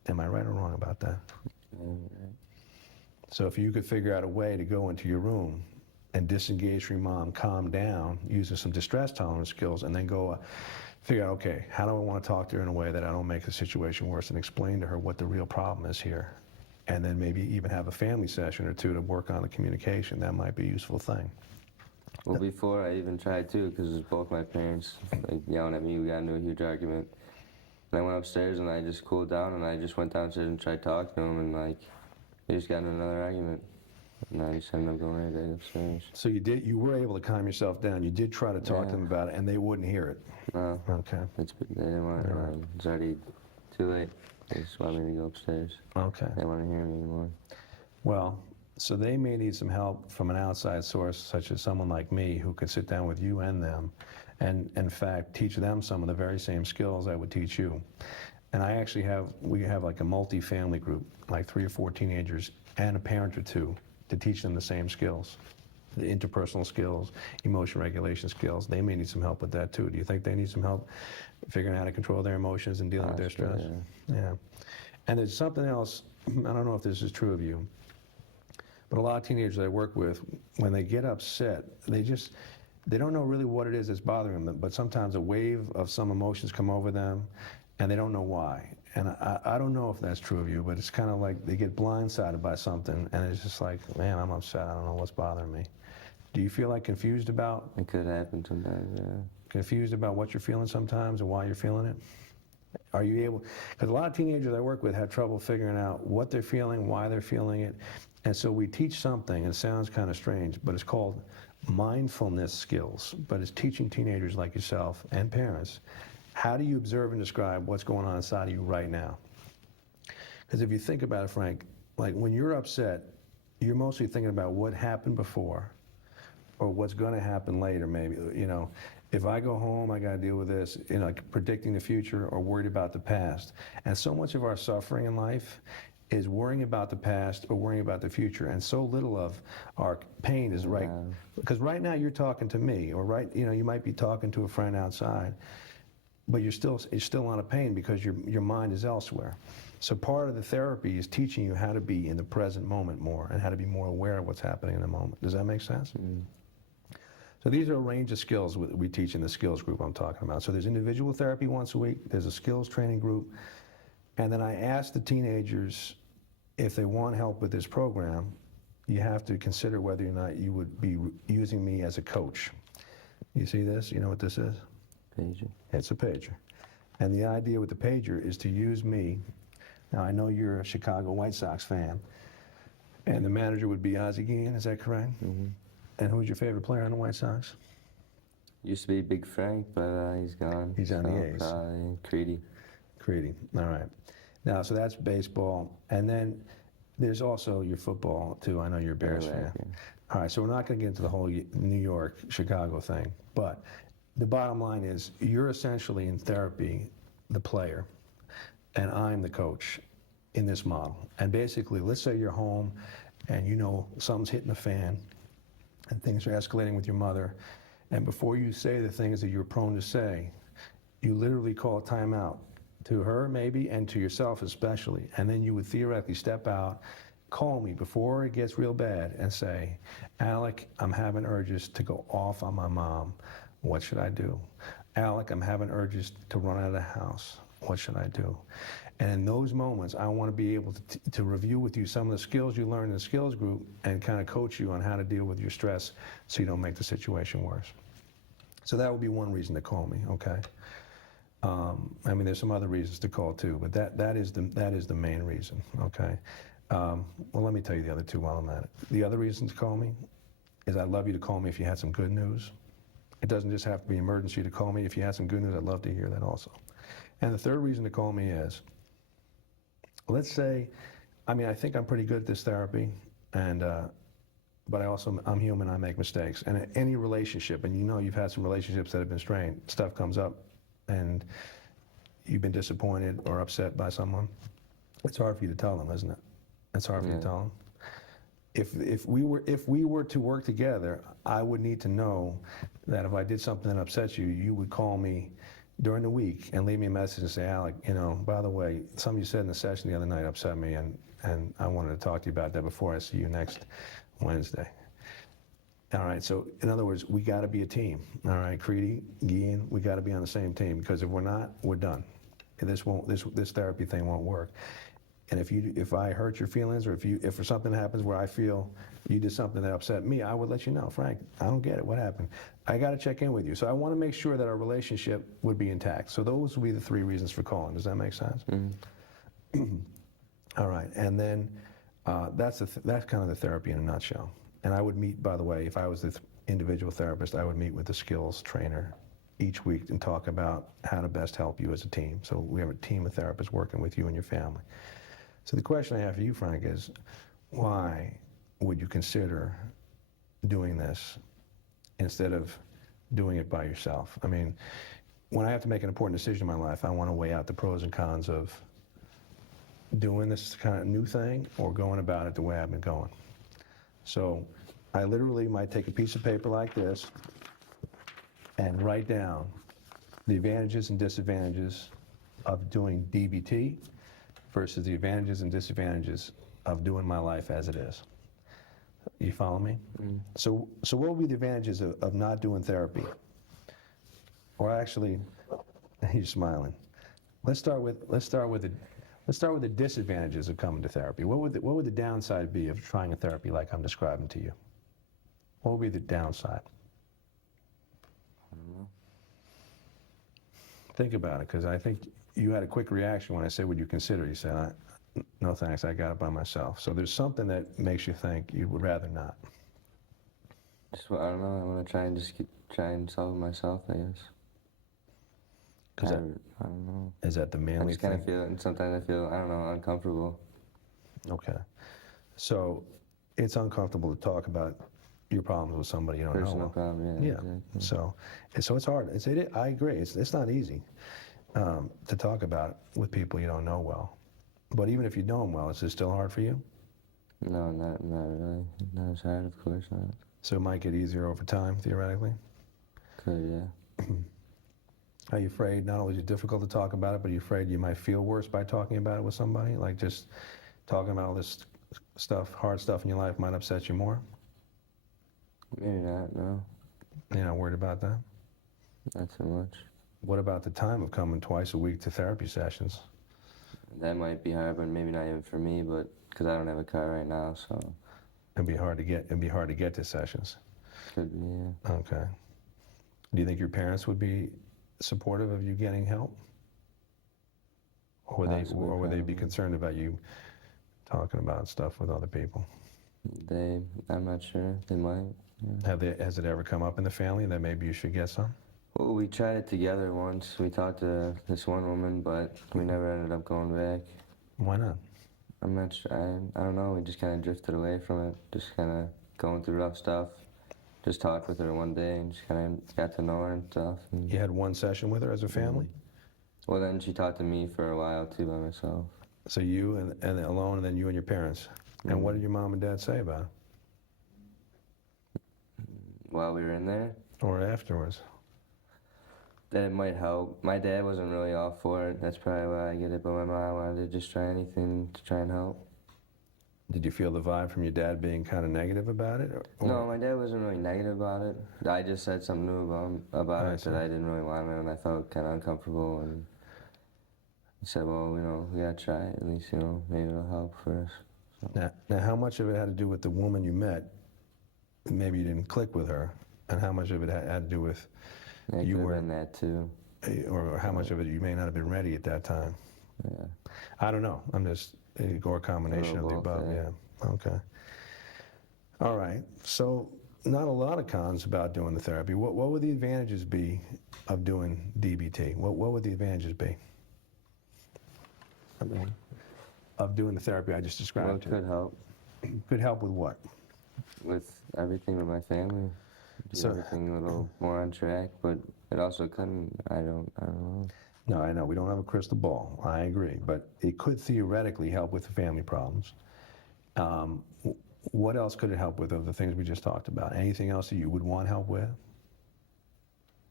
Am I right or wrong about that? Right. So if you could figure out a way to go into your room and disengage from your mom, calm down, using some distress tolerance skills, and then go figure out, okay, how do I want to talk to her in a way that I don't make the situation worse, and explain to her what the real problem is here. And then maybe even have a family session or two to work on the communication. That might be a useful thing. Well, before I even tried too, because both my parents like yelling at me, we got into a huge argument. And I went upstairs and I just cooled down, and I just went downstairs and tried talking to them, and like, we just got into another argument. And I just ended up going right back upstairs. So you were able to calm yourself down. You did try to talk to them about it, and they wouldn't hear it. No, Okay. they didn't want it. All right. It's already too late. They just want me to go upstairs. Okay. They don't want to hear me anymore. Well, so they may need some help from an outside source, such as someone like me, who could sit down with you and them, and in fact teach them some of the very same skills I would teach you. And we have like a multi-family group, like 3 or 4 teenagers and a parent or two, to teach them the same skills, the interpersonal skills, emotion regulation skills. They may need some help with that too. Do you think they need some help figuring out how to control their emotions and dealing with their stress? Yeah. And there's something else, I don't know if this is true of you, but a lot of teenagers I work with, when they get upset, they don't know really what it is that's bothering them, but sometimes a wave of some emotions come over them, and they don't know why. And I don't know if that's true of you, but it's kind of like they get blindsided by something, and it's just like, man, I'm upset, I don't know what's bothering me. Do you feel like confused about? It could happen sometimes, yeah. Confused about what you're feeling sometimes and why you're feeling it? Are you able, because a lot of teenagers I work with have trouble figuring out what they're feeling, why they're feeling it, and so we teach something, and it sounds kind of strange, but it's called mindfulness skills, but it's teaching teenagers like yourself and parents, how do you observe and describe what's going on inside of you right now? Because if you think about it, Frank, like when you're upset, you're mostly thinking about what happened before or what's going to happen later, maybe. You know, if I go home, I got to deal with this, you know, like predicting the future or worried about the past. And so much of our suffering in life is worrying about the past or worrying about the future, and so little of our pain is right. Because right now you're talking to me, or you know, you might be talking to a friend outside, but you're still on a pain because your mind is elsewhere. So part of the therapy is teaching you how to be in the present moment more, and how to be more aware of what's happening in the moment. Does that make sense? Mm. So these are a range of skills we teach in the skills group I'm talking about. So there's individual therapy once a week, there's a skills training group, and then I ask the teenagers if they want help with this program, you have to consider whether or not you would be using me as a coach. You see this? You know what this is? Pager. It's a pager. And the idea with the pager is to use me. Now, I know you're a Chicago White Sox fan, and the manager would be Ozzie Guillen, is that correct? Mm-hmm. And who's your favorite player on the White Sox? Used to be Big Frank, but he's gone. He's on the A's. Creedy. Creedy, all right. Now, so that's baseball, and then there's also your football, too. I know you're a Bears fan. Yeah. All right, so we're not going to get into the whole New York, Chicago thing, but the bottom line is you're essentially in therapy the player, and I'm the coach in this model. And basically, let's say you're home and you know something's hitting the fan and things are escalating with your mother, and before you say the things that you're prone to say, you literally call a timeout to her maybe and to yourself especially, and then you would theoretically step out, call me before it gets real bad and say, Alec, I'm having urges to go off on my mom. What should I do? Alec, I'm having urges to run out of the house. What should I do? And in those moments, I want to be able to review with you some of the skills you learned in the skills group and kind of coach you on how to deal with your stress so you don't make the situation worse. So that would be one reason to call me, okay? I mean, there's some other reasons to call too, but that is the main reason, okay? Well, let me tell you the other two while I'm at it. The other reason to call me is I'd love you to call me if you had some good news. It doesn't just have to be emergency to call me. If you had some good news, I'd love to hear that also. And the third reason to call me is, let's say, I mean, I think I'm pretty good at this therapy, and but I'm human, I make mistakes. And any relationship, and you know you've had some relationships that have been strained, stuff comes up, and you've been disappointed or upset by someone, it's hard for you to tell them, isn't it? It's hard for you to tell them. If we were to work together, I would need to know that if I did something that upsets you, you would call me during the week and leave me a message and say, Alec, you know, by the way, something you said in the session the other night upset me, and I wanted to talk to you about that before I see you next Wednesday. All right, so in other words, we got to be a team. All right, Creedy, Guillen, we got to be on the same team, because if we're not, we're done. This therapy thing won't work. And if I hurt your feelings, or if something happens where I feel you did something that upset me, I would let you know, Frank, I don't get it, what happened? I got to check in with you. So I want to make sure that our relationship would be intact. So those would be the 3 reasons for calling. Does that make sense? Mm-hmm. All right, and then that's kind of the therapy in a nutshell. And I would meet, by the way, if I was the individual therapist, I would meet with the skills trainer each week and talk about how to best help you as a team. So we have a team of therapists working with you and your family. So the question I have for you, Frank, is why would you consider doing this instead of doing it by yourself? I mean, when I have to make an important decision in my life, I want to weigh out the pros and cons of doing this kind of new thing or going about it the way I've been going. So I literally might take a piece of paper like this and write down the advantages and disadvantages of doing DBT versus the advantages and disadvantages of doing my life as it is. You follow me? Mm. So what would be the advantages of not doing therapy? Or actually, you're smiling. Let's start with the disadvantages of coming to therapy. What would the downside be of trying a therapy like I'm describing to you? What would be the downside? I don't know. Think about it, because I think you had a quick reaction when I said, would you consider? You said, no thanks, I got it by myself. So there's something that makes you think you would rather not. Just, I don't know. I want to try and solve it myself, I guess. Is that, I don't know. is that the I manly just kind thing? of feel it, and sometimes I feel, I don't know, uncomfortable. Okay. So it's uncomfortable to talk about your problems with somebody you don't know. Personal well. problem, yeah. Yeah. Exactly. So it's hard. I agree. It's not easy to talk about with people you don't know well. But even if you know them well, is it still hard for you? No, not really. Not as hard, of course not. So it might get easier over time, theoretically? Could, yeah. Are you afraid not only is it difficult to talk about it, but are you afraid you might feel worse by talking about it with somebody? Like just talking about all this stuff, hard stuff in your life might upset you more? Maybe not, no. You're not worried about that? Not so much. What about the time of coming twice a week to therapy sessions? That might be hard, but maybe not even for me, but because I don't have a car right now, so. It'd be hard to get to sessions. Could be, yeah. Okay. Do you think your parents would be supportive of you getting help? Or would they be Possibly. concerned about you talking about stuff with other people? I'm not sure. They might. Yeah. Has it ever come up in the family that maybe you should get some? Well, we tried it together once. We talked to this one woman, but we never ended up going back. Why not? I'm not sure. I don't know. We just kind of drifted away from it. Just kind of going through rough stuff. Just talked with her one day and just kind of got to know her and stuff. And You had one session with her as a family? well, then she talked to me for a while too by myself. So you and alone, and then you and your parents. And what did your mom and dad say about it? While we were in there, Or afterwards? that it might help. My dad wasn't really all for it. That's probably why I get it. But my mom wanted to just try anything to try and help. Did you feel the vibe from your dad being kind of negative about it? Or- No, my dad wasn't really negative about it. I just said something new about I it see. that I didn't really want to, and I felt kind of uncomfortable. And he said, "Well, we gotta try it. At least, maybe it'll help for us." So. Now, how much of it had to do with the woman you met? Maybe you didn't click with her, and how much of it had to do with Yeah, it you could have were, been that too. or how much of it you may not have been ready at that time? Yeah. I don't know. I'm just or a combination of the both, above. yeah. Yeah. Okay. All right. So not a lot of cons about doing the therapy. What would the advantages be of doing DBT? What would the advantages be? I mean, of doing the therapy I just Well, described it to you? could help Could help with what? with everything with my family. Do So- everything a little more on track, but it also couldn't. I don't know. No, I know we don't have a crystal ball. I agree, but it could theoretically help with the family problems. What else could it help with of the things we just talked about? Anything else that you would want help with?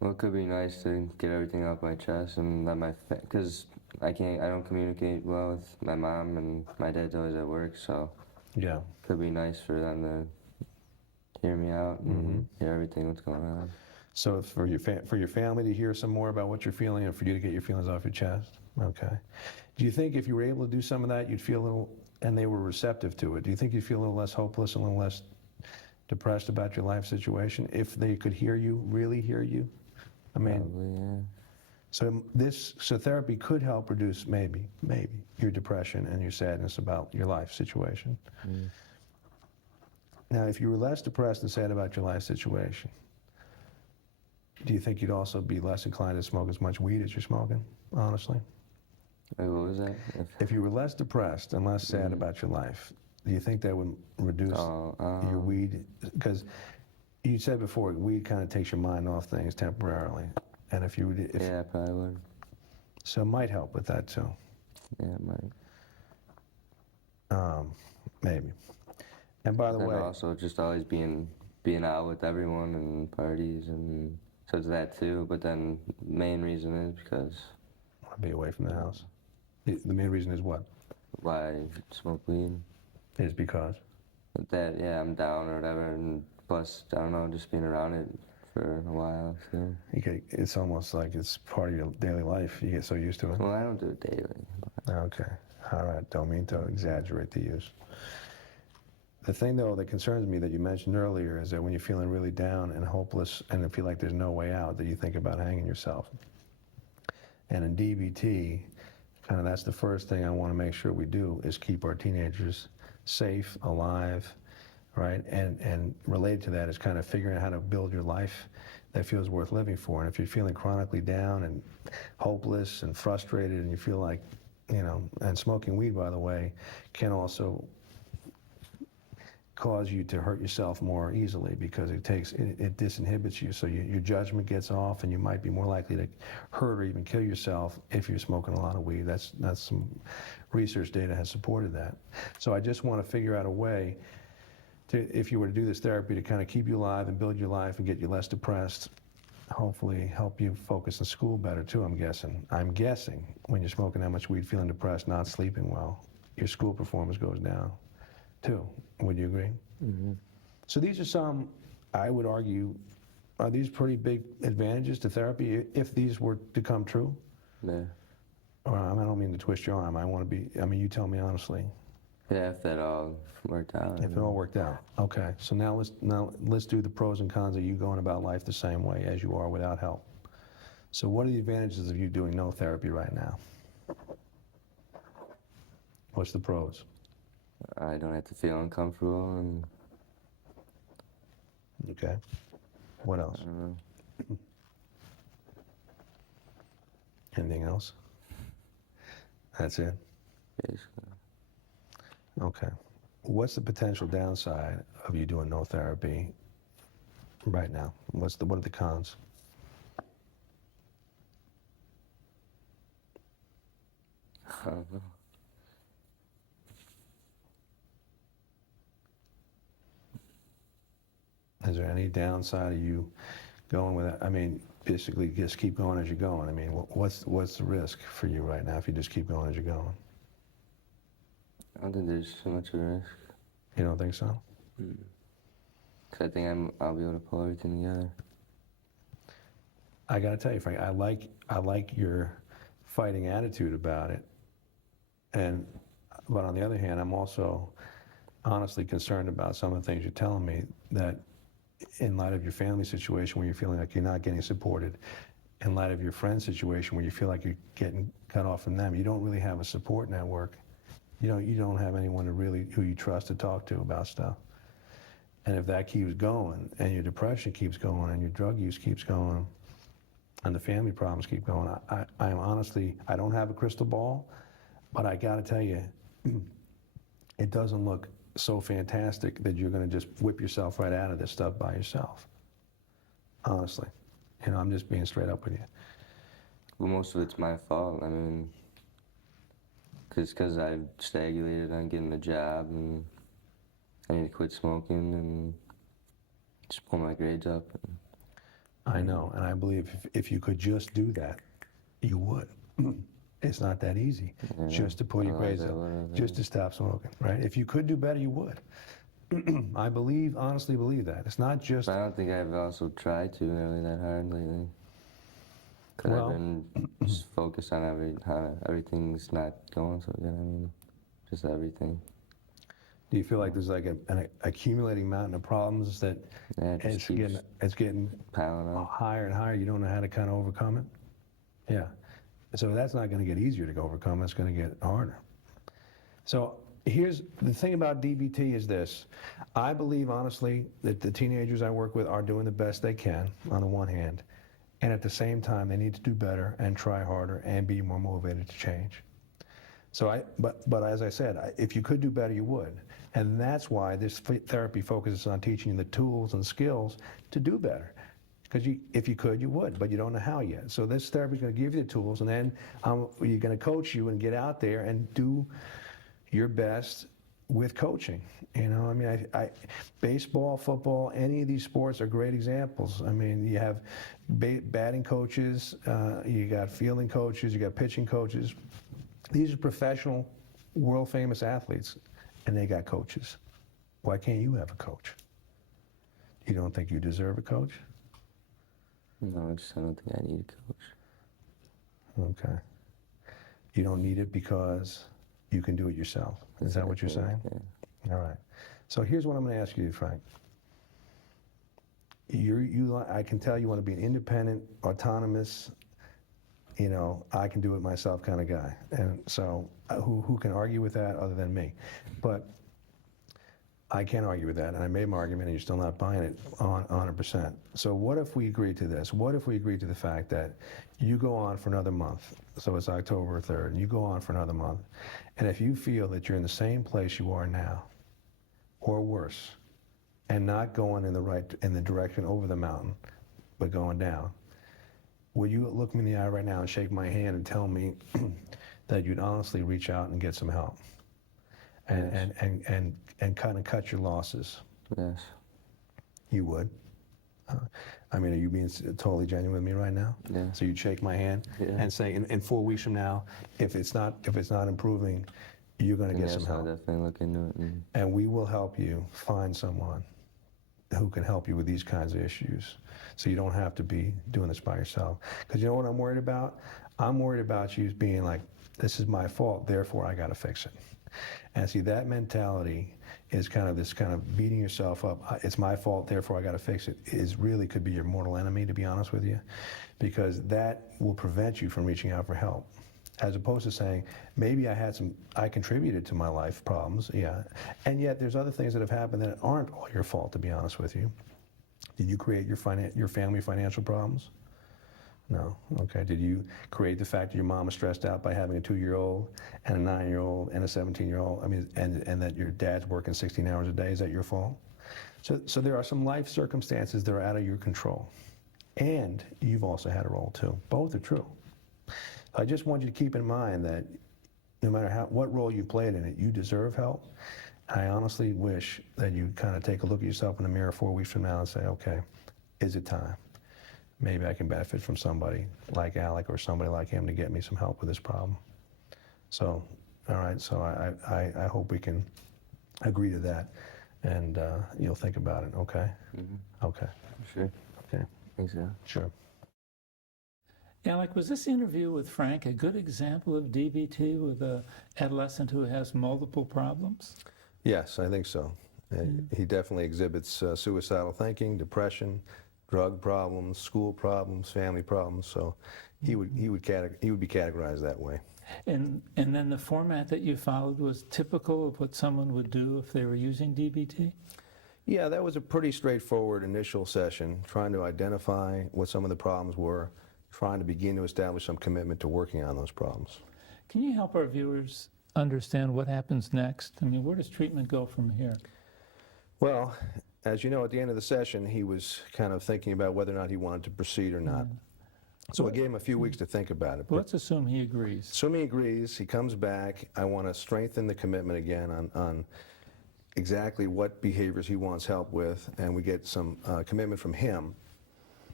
Well, it could be nice to get everything off my chest and let because I don't communicate well with my mom, and my dad's always at work, so Yeah. it could be nice for them to hear me out and hear everything that's going on. So for your family to hear some more about what you're feeling and for you to get your feelings off your chest? Okay. Do you think if you were able to do some of that, you'd feel a little, and they were receptive to it, do you think you'd feel a little less hopeless, a little less depressed about your life situation if they could hear you, really hear you? I mean, Probably, yeah. so therapy could help reduce maybe your depression and your sadness about your life situation. Mm. Now, if you were less depressed and sad about your life situation, do you think you'd also be less inclined to smoke as much weed as you're smoking, honestly? Wait, what was that? If you were less depressed and less sad about your life, do you think that would reduce your weed? Because you said before, weed kind of takes your mind off things temporarily. And if you would, yeah, I probably would. So it might help with that too. Yeah, it might. Maybe. And by the way, also just always being out with everyone and parties, and so it's that too. But then the main reason is because I'll be away from the house. The main reason is what? why I smoke weed. Is because? But that, yeah, I'm down or whatever, and plus, I don't know, just being around it for a while. So. It's almost like it's part of your daily life. You get so used to it. Well, I don't do it daily. Okay. All right. Don't mean to exaggerate the use. The thing, though, that concerns me that you mentioned earlier is that when you're feeling really down and hopeless and feel like there's no way out, that you think about hanging yourself. And in DBT, kind of that's the first thing I want to make sure we do is keep our teenagers safe, alive, right? And related to that is kind of figuring out how to build your life that feels worth living for. And if you're feeling chronically down and hopeless and frustrated and you feel like, and smoking weed, by the way, can also cause you to hurt yourself more easily because it disinhibits you, so your judgment gets off and you might be more likely to hurt or even kill yourself if you're smoking a lot of weed. That's some research data has supported that. So I just want to figure out a way to, if you were to do this therapy, to kind of keep you alive and build your life and get you less depressed, hopefully help you focus in school better too, I'm guessing when you're smoking that much weed, feeling depressed, not sleeping well, your school performance goes down too. Would you agree? Mm-hmm. So these are some, I would argue, are these pretty big advantages to therapy if these were to come true? Yeah. Or, I don't mean to twist your arm. You tell me honestly. Yeah, if that all worked out. If it all worked out. Okay. So now let's do the pros and cons of you going about life the same way as you are without help. So what are the advantages of you doing no therapy right now? What's the pros? I don't have to feel uncomfortable, and Okay. What else? I don't know. Anything else? That's it? Basically. Okay. What's the potential downside of you doing no therapy right now? What are the cons? I don't know. Is there any downside of you going with that? Basically just keep going as you're going. What's the risk for you right now if you just keep going as you're going? I don't think there's so much of a risk. You don't think so? Cause I think I'll be able to pull everything together. I got to tell you, Frank, I like your fighting attitude about it. But on the other hand, I'm also honestly concerned about some of the things you're telling me, that in light of your family situation where you're feeling like you're not getting supported, in light of your friend situation where you feel like you're getting cut off from them, you don't really have a support network. You don't have anyone who you trust to talk to about stuff. And if that keeps going, and your depression keeps going, and your drug use keeps going, and the family problems keep going, I am honestly, I don't have a crystal ball, but I got to tell you, it doesn't look so fantastic that you're going to just whip yourself right out of this stuff by yourself. Honestly. I'm just being straight up with you. Well, most of it's my fault. Because I've stagnated on getting a job, and I need to quit smoking and just pull my grades up. I know, and I believe if you could just do that, you would. It's not that easy, just to pull your grades up, just to stop smoking, right? If you could do better, you would. I believe, honestly believe that. It's not just... I don't think I've also tried to really that hard lately. Because Well, I've been just focused on everything's not going so good. I mean, just everything. Do you feel like there's like an accumulating mountain of problems that Yeah, it just keeps it's getting piling up. higher and higher? You don't know how to kind of overcome it? Yeah. So that's not going to get easier to overcome. It's going to get harder. So here's the thing about DBT is this. I believe, honestly, that the teenagers I work with are doing the best they can, on the one hand. And at the same time, they need to do better and try harder and be more motivated to change. So but as I said, if you could do better, you would. And that's why this therapy focuses on teaching you the tools and skills to do better. Because if you could, you would, but you don't know how yet. So this therapy is going to give you the tools, and then you're going to coach you and get out there and do your best with coaching. You know, I mean, baseball, football, any of these sports are great examples. I mean, you have batting coaches, you got fielding coaches, you got pitching coaches. These are professional, world-famous athletes, and they got coaches. Why can't you have a coach? You don't think you deserve a coach? No, I don't think I need a coach. Okay. You don't need it because you can do it yourself. Is that what you're saying? Yeah. All right. So here's what I'm going to ask you, Frank. I can tell you want to be an independent, autonomous, you know, I can do it myself kind of guy. And so who can argue with that other than me? But I can't argue with that, and I made my argument, and you're still not buying it on 100%. So what if we agree to this? What if we agree to the fact that you go on for another month, so it's October 3rd, and you go on for another month, and if you feel that you're in the same place you are now, or worse, and not going in the direction over the mountain, but going down, would you look me in the eye right now and shake my hand and tell me that you'd honestly reach out and get some help? And kind of cut your losses? Yes. You would? I mean, are you being totally genuine with me right now? Yeah. So you'd shake my hand and say, in 4 weeks from now, if it's not improving, you're going to get some help. I'll definitely look into it. And we will help you find someone who can help you with these kinds of issues, so you don't have to be doing this by yourself. Because you know what I'm worried about? I'm worried about you being like, this is my fault, therefore I got to fix it. And see, that mentality is kind of this kind of beating yourself up. It's my fault, therefore I got to fix it. Is really could be your mortal enemy, to be honest with you, because that will prevent you from reaching out for help. As opposed to saying, maybe I contributed to my life problems, yeah, and yet there's other things that have happened that aren't all your fault, to be honest with you. Did you create your family financial problems? No. Okay. Did you create the fact that your mom is stressed out by having a 2-year-old and a 9-year-old and a 17-year-old? I mean, and that your dad's working 16 hours a day? Is that your fault? So there are some life circumstances that are out of your control, and you've also had a role too. Both are true. I just want you to keep in mind that no matter what role you played in it, you deserve help. I honestly wish that you kind of take a look at yourself in the mirror 4 weeks from now and say, okay, is it time? Maybe I can benefit from somebody like Alec or somebody like him to get me some help with this problem. So, all right, so I hope we can agree to that, and you'll think about it, okay? Mm-hmm. Okay. Sure. Okay. Thanks, yeah. Sure. Alec, was this interview with Frank a good example of DBT with an adolescent who has multiple problems? Yes, I think so. He definitely exhibits suicidal thinking, depression, drug problems, school problems, family problems. So he would be categorized that way. And then the format that you followed was typical of what someone would do if they were using DBT? Yeah, that was a pretty straightforward initial session, trying to identify what some of the problems were, trying to begin to establish some commitment to working on those problems. Can you help our viewers understand what happens next? I mean, where does treatment go from here? Well, as you know, at the end of the session, he was kind of thinking about whether or not he wanted to proceed or not. So I gave him a few weeks to think about it. Well, let's assume he agrees. Assuming he agrees, he comes back. I want to strengthen the commitment again on exactly what behaviors he wants help with, and we get some commitment from him.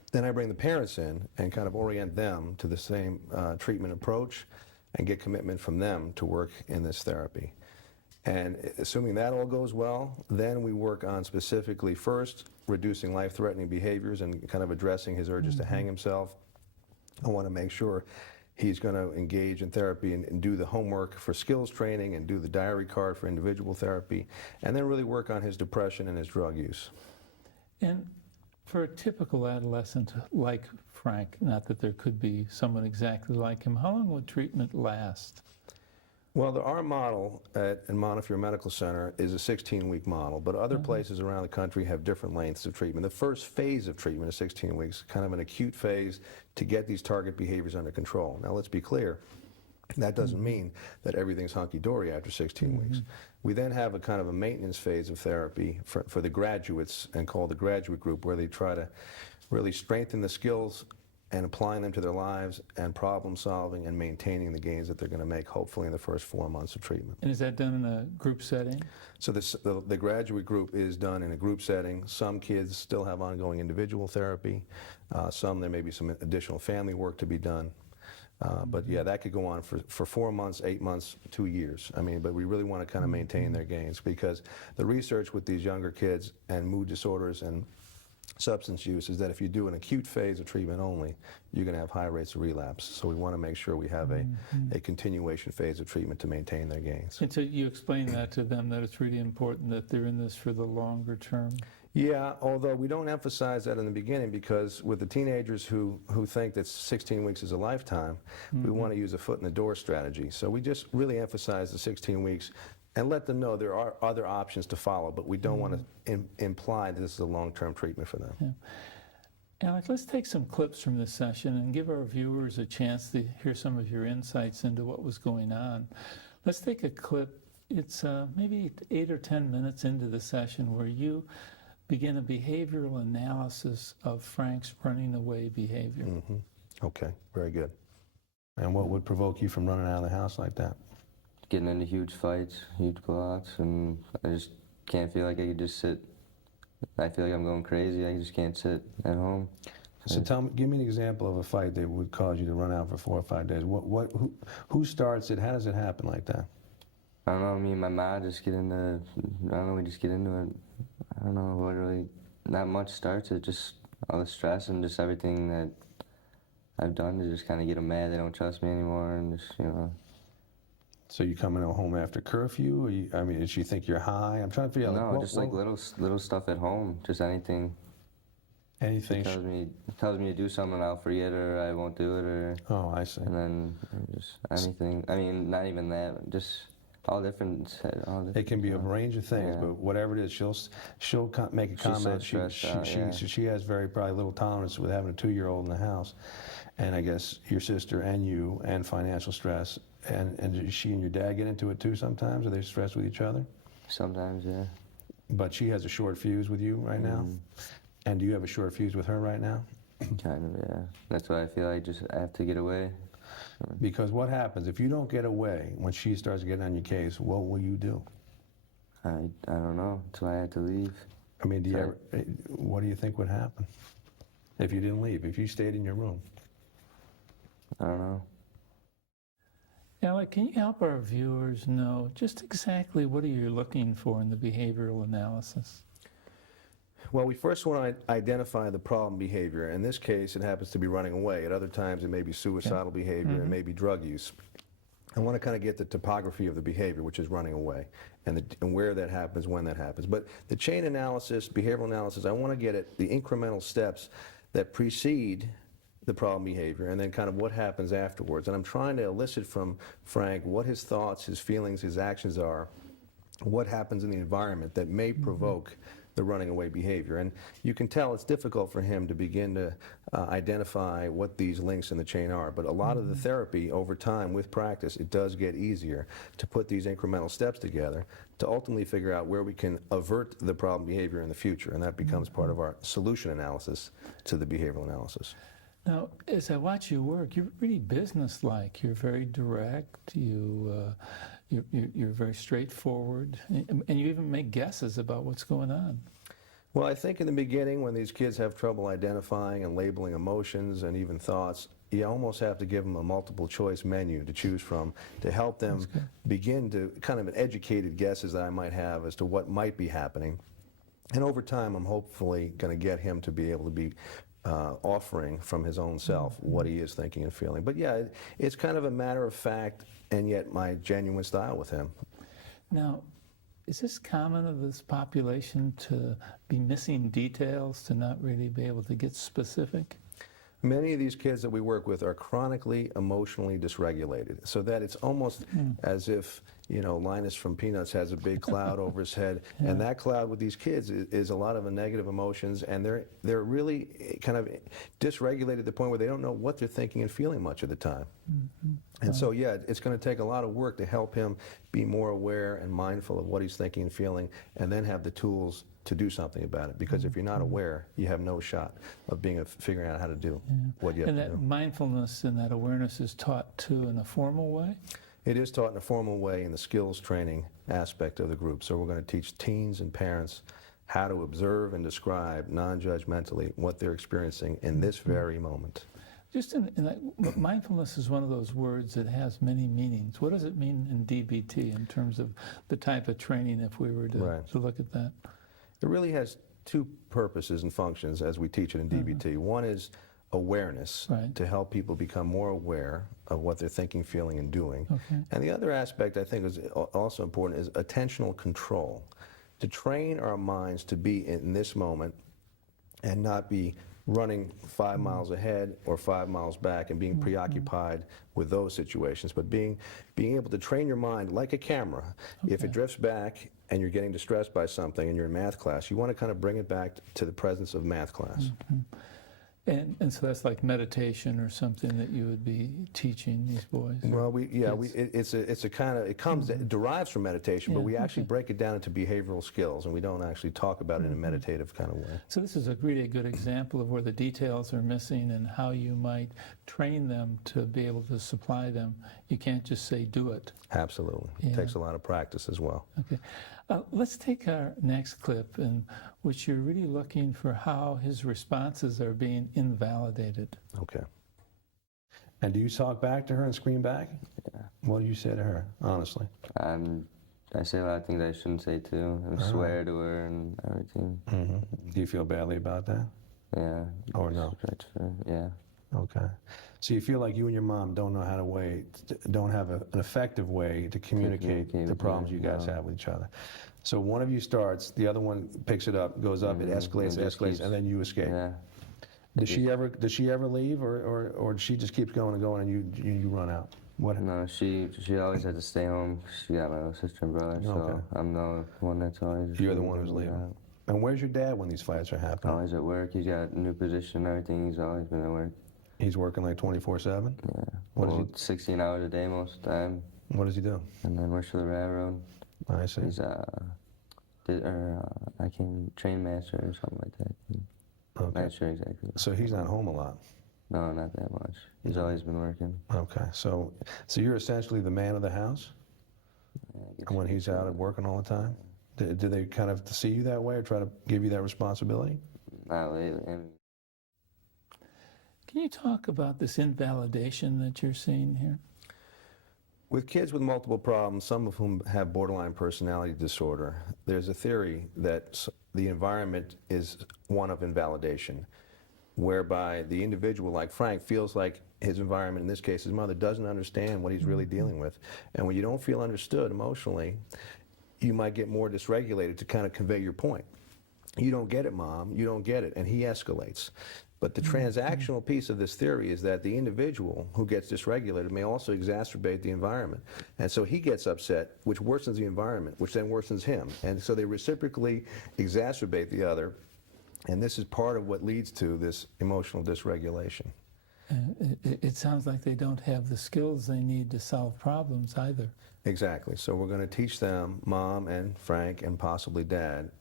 Then I bring the parents in and kind of orient them to the same treatment approach and get commitment from them to work in this therapy. And assuming that all goes well, then we work on specifically first reducing life-threatening behaviors and kind of addressing his urges to hang himself. I want to make sure he's going to engage in therapy and do the homework for skills training and do the diary card for individual therapy, and then really work on his depression and his drug use. And for a typical adolescent like Frank, not that there could be someone exactly like him, how long would treatment last? Well, our model at Montefiore Medical Center is a 16-week model, but other places around the country have different lengths of treatment. The first phase of treatment is 16 weeks, kind of an acute phase to get these target behaviors under control. Now, let's be clear. That doesn't mean that everything's hunky-dory after 16 weeks. We then have a kind of a maintenance phase of therapy for the graduates, and called the graduate group, where they try to really strengthen the skills and applying them to their lives and problem solving and maintaining the gains that they're going to make, hopefully in the first 4 months of treatment. And is that done in a group setting? So the graduate group is done in a group setting. Some kids still have ongoing individual therapy. Some, there may be some additional family work to be done. But yeah, that could go on for 4 months, 8 months, 2 years. I mean, but we really want to kind of maintain their gains, because the research with these younger kids and mood disorders and substance use is that if you do an acute phase of treatment only, you're going to have high rates of relapse. So we want to make sure we have a continuation phase of treatment to maintain their gains. And so you explain that to them, that it's really important that they're in this for the longer term? Yeah, although we don't emphasize that in the beginning, because with the teenagers who think that 16 weeks is a lifetime, we want to use a foot in the door strategy. So we just really emphasize the 16 weeks and let them know there are other options to follow, but we don't want to imply that this is a long-term treatment for them. Yeah. Alec, let's take some clips from this session and give our viewers a chance to hear some of your insights into what was going on. Let's take a clip. It's maybe 8 or 10 minutes into the session where you begin a behavioral analysis of Frank's running away behavior. Okay, very good. And what would provoke you from running out of the house like that? Getting into huge fights, huge blowouts, and I just can't feel like I could just sit. I feel like I'm going crazy. I just can't sit at home. So give me an example of a fight that would cause you to run out for 4 or 5 days. Who starts it? How does it happen like that? I don't know, me and my mom just get into, I don't know, we just get into it. I don't know what really, not much starts it, just all the stress and just everything that I've done to just kind of get them mad. They don't trust me anymore, and just, you know. So you coming home after curfew? Or I mean, did she think you're high? I'm trying to figure out. No, just like little stuff at home, just anything. Anything. She tells me to do something, I'll forget, or I won't do it, or. Oh, I see. And then just anything. I mean, not even that, just all different. It can be a range of things, but whatever it is, she'll make a comment. She has probably little tolerance with having a 2-year-old in the house, and I guess your sister and you, and financial stress. And she and your dad get into it too sometimes? Are they stressed with each other? Sometimes, yeah. But she has a short fuse with you right now? And do you have a short fuse with her right now? Kind of, yeah. That's why I feel like I have to get away. Because what happens if you don't get away when she starts getting on your case? What will you do? I don't know. That's why I had to leave. I mean, what do you think would happen if you didn't leave, if you stayed in your room? I don't know. Alec, can you help our viewers know just exactly what are you looking for in the behavioral analysis? Well, we first want to identify the problem behavior. In this case, it happens to be running away. At other times, it may be suicidal behavior, it may be drug use. I want to kind of get the topography of the behavior, which is running away, and where that happens, when that happens. But the chain analysis, behavioral analysis, I want to get at the incremental steps that precede the problem behavior, and then kind of what happens afterwards. And I'm trying to elicit from Frank what his thoughts, his feelings, his actions are, what happens in the environment that may provoke the running away behavior. And you can tell it's difficult for him to begin to identify what these links in the chain are. But a lot of the therapy over time with practice, it does get easier to put these incremental steps together to ultimately figure out where we can avert the problem behavior in the future. And that becomes part of our solution analysis to the behavioral analysis. Now, as I watch you work, you're really businesslike. You're very direct. You're very straightforward, and you even make guesses about what's going on. Well, I think in the beginning, when these kids have trouble identifying and labeling emotions and even thoughts, you almost have to give them a multiple choice menu to choose from to help them begin to kind of an educated guesses that I might have as to what might be happening. And over time, I'm hopefully going to get him to be able to be offering from his own self what he is thinking and feeling. But yeah, it's kind of a matter of fact and yet my genuine style with him. Now, is this common of this population to be missing details, to not really be able to get specific? Many of these kids that we work with are chronically emotionally dysregulated, so that it's almost as if, you know, Linus from Peanuts has a big cloud over his head, and that cloud with these kids is a lot of negative emotions, and they're really kind of dysregulated to the point where they don't know what they're thinking and feeling much of the time. And so, yeah, it's going to take a lot of work to help him be more aware and mindful of what he's thinking and feeling, and then have the tools to do something about it. Because if you're not aware, you have no shot of figuring out how to do what you have And to that do. mindfulness and that awareness is taught too in a formal way? It is taught in a formal way in the skills training aspect of the group. So we're going to teach teens and parents how to observe and describe non-judgmentally what they're experiencing in this very moment. Just in that, mindfulness is one of those words that has many meanings. What does it mean in DBT in terms of the type of training, if we were to look at that? It really has two purposes and functions as we teach it in DBT. One is awareness, to help people become more aware of what they're thinking, feeling, and doing. And the other aspect I think is also important is attentional control, to train our minds to be in this moment and not be running 5 miles ahead or 5 miles back and being preoccupied with those situations, but being able to train your mind like a camera. If it drifts back and you're getting distressed by something and you're in math class, you want to kind of bring it back to the presence of math class. And so that's like meditation or something that you would be teaching these boys? Well, it derives from meditation, but we actually break it down into behavioral skills, and we don't actually talk about it in a meditative kind of way. So this is a really good example of where the details are missing and how you might train them to be able to supply them. You can't just say do it. Absolutely. It takes a lot of practice as well. Okay. Let's take our next clip in which you're really looking for how his responses are being invalidated. Okay. And do you talk back to her and scream back? Yeah. What do you say to her, honestly? I say a lot of things I shouldn't say too, and swear to her and everything. Do you feel badly about that? Yeah. Or no? Yeah. Okay. So you feel like you and your mom don't know how to don't have an effective way to communicate the problems you guys have with each other. So one of you starts, the other one picks it up, goes up, it escalates, and then you escape. Yeah. Does she ever leave, or she just keeps going and going, and you run out? What? No, she always had to stay home. She got my little sister and brother, so I'm the one that's always. You're the one who's leaving. And where's your dad when these fights are happening? Always at work. He's got a new position and everything. He's always been at work. He's working like 24/7? Yeah. What well, does he? 16 hours a day most of the time. What does he do? And then works for the railroad. I see. He's I can train master or something like that. Okay. Not sure exactly. So he's not home a lot. No, not that much. He's always been working. Okay. So you're essentially the man of the house? Yeah, I guess And when he's out and working all the time? Do they kind of see you that way or try to give you that responsibility? Not lately. Can you talk about this invalidation that you're seeing here? With kids with multiple problems, some of whom have borderline personality disorder, there's a theory that the environment is one of invalidation, whereby the individual, like Frank, feels like his environment, in this case his mother, doesn't understand what he's really dealing with. And when you don't feel understood emotionally, you might get more dysregulated to kind of convey your point. You don't get it, Mom, you don't get it, and he escalates. But the transactional piece of this theory is that the individual who gets dysregulated may also exacerbate the environment. And so he gets upset, which worsens the environment, which then worsens him. And so they reciprocally exacerbate the other. And this is part of what leads to this emotional dysregulation. It sounds like they don't have the skills they need to solve problems either. Exactly. So we're going to teach them, Mom and Frank and possibly Dad,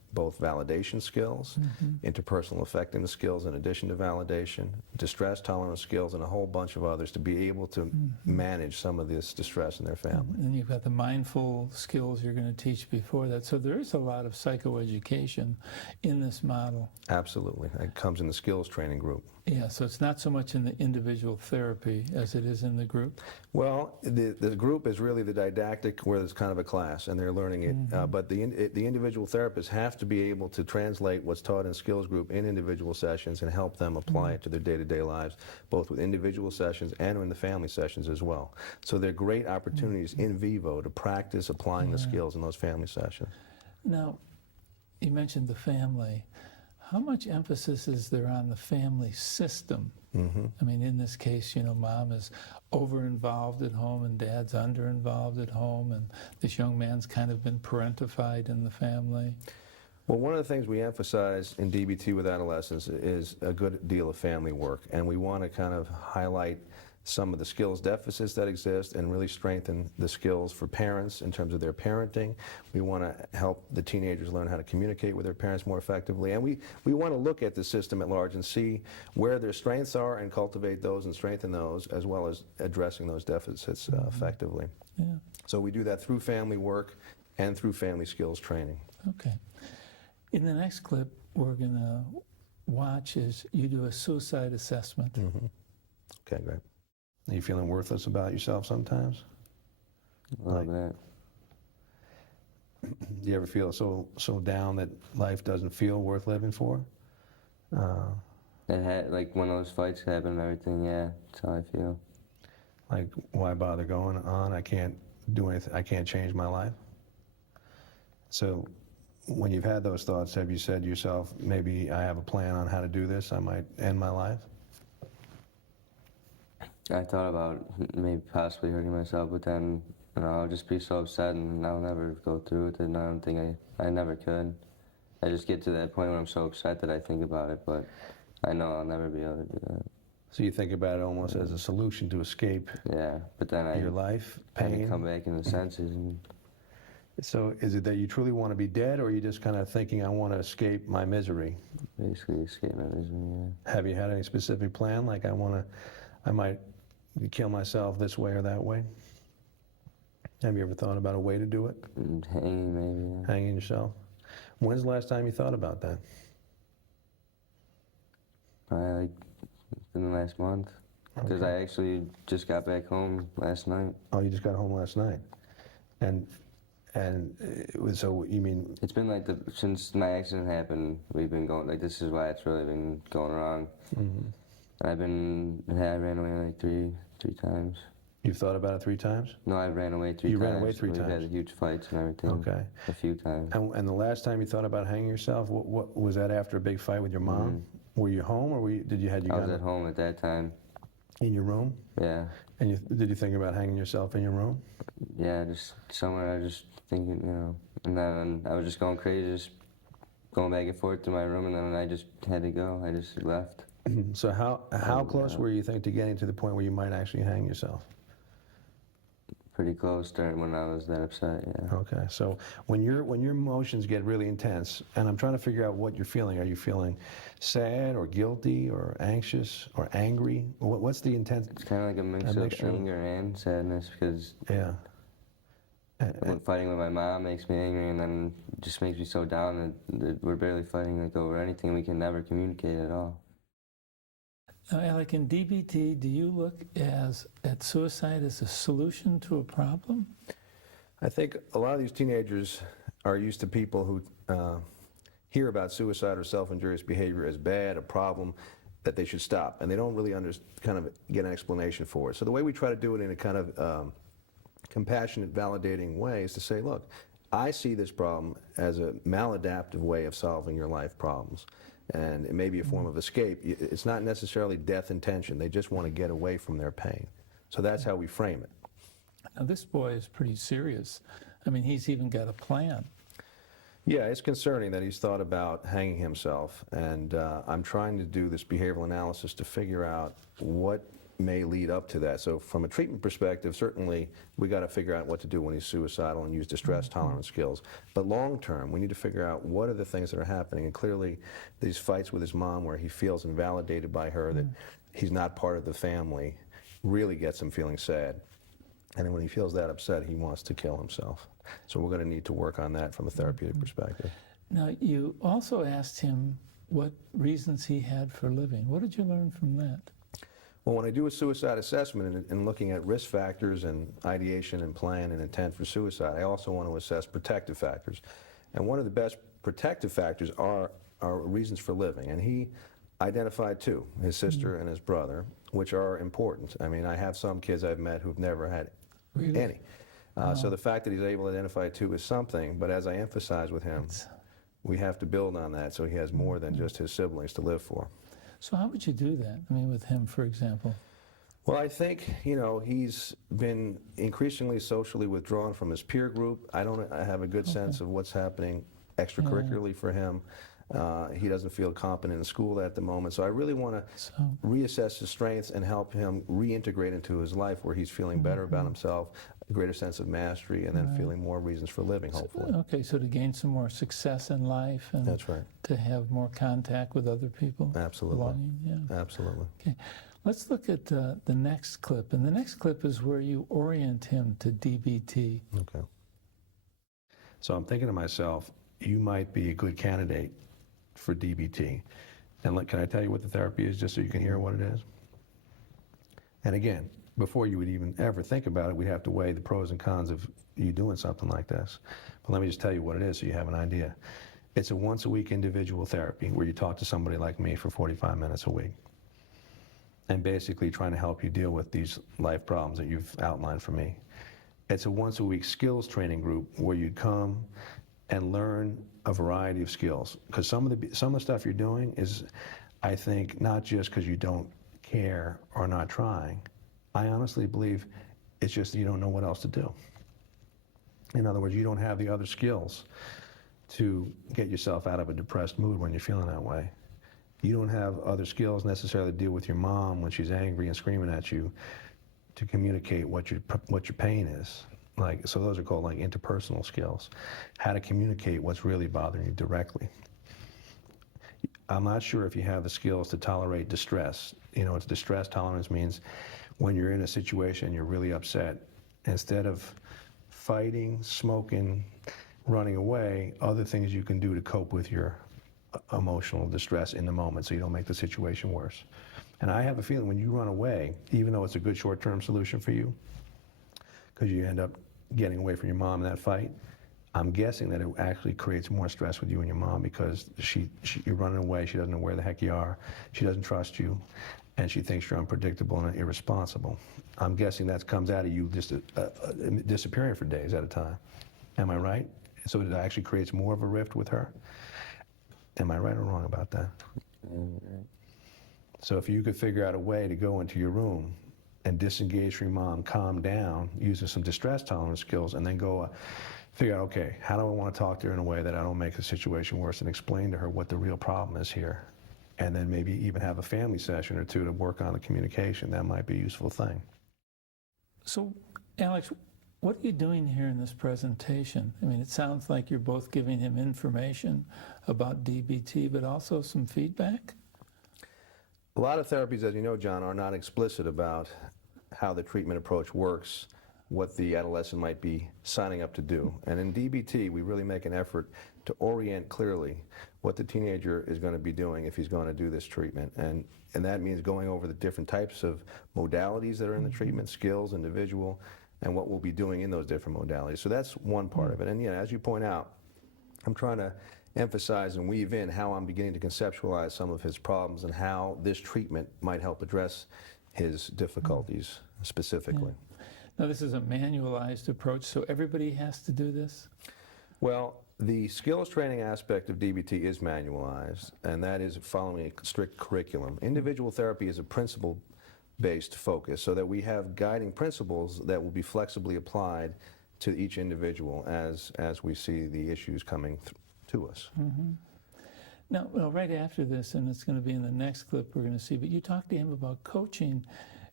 both validation skills, interpersonal effectiveness skills in addition to validation, distress tolerance skills, and a whole bunch of others to be able to manage some of this distress in their family. And you've got the mindful skills you're going to teach before that. So there is a lot of psychoeducation in this model. Absolutely. It comes in the skills training group. Yeah, so it's not so much in the individual therapy as it is in the group. Well, the group is really the didactic, where it's kind of a class, and they're learning it. But the individual therapists have to be able to translate what's taught in skills group in individual sessions and help them apply it to their day-to-day lives, both with individual sessions and in the family sessions as well. So they're great opportunities in vivo to practice applying the skills in those family sessions. Now, you mentioned the family. How much emphasis is there on the family system? I mean, in this case, you know, mom is over-involved at home and dad's under-involved at home, and this young man's kind of been parentified in the family. Well, one of the things we emphasize in DBT with adolescents is a good deal of family work, and we want to kind of highlight some of the skills deficits that exist and really strengthen the skills for parents in terms of their parenting. We want to help the teenagers learn how to communicate with their parents more effectively. And we want to look at the system at large and see where their strengths are and cultivate those and strengthen those, as well as addressing those deficits effectively. Yeah. So we do that through family work and through family skills training. Okay. In the next clip we're going to watch is you do a suicide assessment. Okay, great. Are you feeling worthless about yourself sometimes? A little bit. Do you ever feel so down that life doesn't feel worth living for? It had, like, when those fights happen and everything, yeah, that's how I feel. Like, why bother going on? I can't do anything. I can't change my life. So when you've had those thoughts, have you said to yourself, maybe I have a plan on how to do this, I might end my life? I thought about maybe possibly hurting myself, but then, you know, I'll just be so upset and I'll never go through with it, and I don't think I never could. I just get to that point where I'm so upset that I think about it, but I know I'll never be able to do that. So you think about it almost as a solution to escape Yeah, but then your life, I pain? come back in the senses. And So is it that you truly want to be dead, or are you just kind of thinking, I want to escape my misery? basically escape my misery, Have you had any specific plan, like I might kill myself this way or that way? Have you ever thought about a way to do it? yeah. And hanging maybe, yeah. Hanging yourself? When's the last time you thought about that? Probably like in the last month. Because I actually just got back home last night. Oh, you just got home last night. And so you mean, It's been like since my accident happened, we've been going, like, this is why it's really been going wrong. I ran away like three times. you've thought about it 3 times? No, I ran away 3 times. You ran away 3 We've times? had huge fights and everything. Okay. A few times. And the last time you thought about hanging yourself, what was that, after a big fight with your mom? Were you home, or did you I was at home at that time. in your room? Yeah. And did you think about hanging yourself in your room? Yeah, just somewhere, I just thinking, you know. And then I was just going crazy, just going back and forth to my room, and then I just had to go. I just left. So how close were you think to getting to the point where you might actually hang yourself? Pretty close during when I was that upset, yeah. Okay, so when your emotions get really intense, and I'm trying to figure out what you're feeling. Are you feeling sad or guilty or anxious or angry? What's the intense? It's kind of like a mixture of anger and sadness, because Yeah. when fighting with my mom makes me angry, and then it just makes me so down that we're barely fighting like over anything. We can never communicate at all. Now, Alec, in DBT, do you look at suicide as a solution to a problem? I think a lot of these teenagers are used to people who hear about suicide or self-injurious behavior as bad, a problem that they should stop, and they don't really kind of get an explanation for it. So the way we try to do it in a kind of compassionate, validating way is to say, look, I see this problem as a maladaptive way of solving your life problems. And it may be a form of escape. It's not necessarily death intention. They just want to get away from their pain. So that's how we frame it. Now, this boy is pretty serious. I mean, he's even got a plan. Yeah, it's concerning that he's thought about hanging himself. And I'm trying to do this behavioral analysis to figure out what may lead up to that. So from a treatment perspective, certainly we got to figure out what to do when he's suicidal and use distress tolerance skills. But long term, we need to figure out what are the things that are happening. And clearly these fights with his mom where he feels invalidated by her, that he's not part of the family, really gets him feeling sad. And then when he feels that upset, he wants to kill himself. So we're going to need to work on that from a therapeutic perspective. Now, you also asked him what reasons he had for living. What did you learn from that? Well, when I do a suicide assessment and looking at risk factors and ideation and plan and intent for suicide, I also want to assess protective factors. And one of the best protective factors are reasons for living. And he identified two, his sister and his brother, which are important. I mean, I have some kids I've met who've never had any. So the fact that he's able to identify two is something, but as I emphasize with him, we have to build on that so he has more than just his siblings to live for. So how would you do that? I mean, with him, for example. Well, I think, you know, he's been increasingly socially withdrawn from his peer group. I have a good sense of what's happening extracurricularly for him. He doesn't feel competent in school at the moment. So I really want to reassess his strengths and help him reintegrate into his life where he's feeling better about himself, a greater sense of mastery, and then feeling more reasons for living, hopefully. Okay, so to gain some more success in life and That's right. to have more contact with other people. Absolutely. Belonging, yeah. Absolutely. Okay, let's look at the next clip. And the next clip is where you orient him to DBT. Okay. So I'm thinking to myself, you might be a good candidate for DBT. And can I tell you what the therapy is, just so you can hear what it is? And again, before you would even ever think about it, we'd have to weigh the pros and cons of you doing something like this. But let me just tell you what it is so you have an idea. It's a once-a-week individual therapy where you talk to somebody like me for 45 minutes a week and basically trying to help you deal with these life problems that you've outlined for me. It's a once-a-week skills training group where you'd come and learn a variety of skills. Because some of the stuff you're doing is, I think, not just because you don't care or not trying. I honestly believe it's just that you don't know what else to do. In other words, you don't have the other skills to get yourself out of a depressed mood when you're feeling that way. You don't have other skills necessarily to deal with your mom when she's angry and screaming at you to communicate what your pain is. So those are called like interpersonal skills. How to communicate what's really bothering you directly. I'm not sure if you have the skills to tolerate distress. You know, it's distress tolerance means when you're in a situation you're really upset, instead of fighting, smoking, running away, other things you can do to cope with your emotional distress in the moment so you don't make the situation worse. And I have a feeling when you run away, even though it's a good short-term solution for you, because you end up getting away from your mom in that fight, I'm guessing that it actually creates more stress with you and your mom because you're running away, she doesn't know where the heck you are, she doesn't trust you, and she thinks you're unpredictable and irresponsible. I'm guessing that comes out of you just disappearing for days at a time. Am I right? So it actually creates more of a rift with her? Am I right or wrong about that? So if you could figure out a way to go into your room and disengage from your mom, calm down, using some distress tolerance skills, and then go figure out, okay, how do I want to talk to her in a way that I don't make the situation worse, and explain to her what the real problem is here. And then maybe even have a family session or two to work on the communication. That might be a useful thing. So, Alex, what are you doing here in this presentation? I mean, it sounds like you're both giving him information about DBT, but also some feedback? A lot of therapies, as you know, John, are not explicit about how the treatment approach works, what the adolescent might be signing up to do. And in DBT, we really make an effort to orient clearly what the teenager is going to be doing if he's going to do this treatment. And that means going over the different types of modalities that are in the treatment, skills, individual, and what we'll be doing in those different modalities. So that's one part of it. And as you point out, I'm trying to emphasize and weave in how I'm beginning to conceptualize some of his problems and how this treatment might help address his difficulties specifically. Yeah. Now, this is a manualized approach, so everybody has to do this? Well, the skills training aspect of DBT is manualized, and that is following a strict curriculum. Individual therapy is a principle-based focus, so that we have guiding principles that will be flexibly applied to each individual as we see the issues coming to us. Mm-hmm. Now, right after this, and it's going to be in the next clip we're going to see, but you talked to him about coaching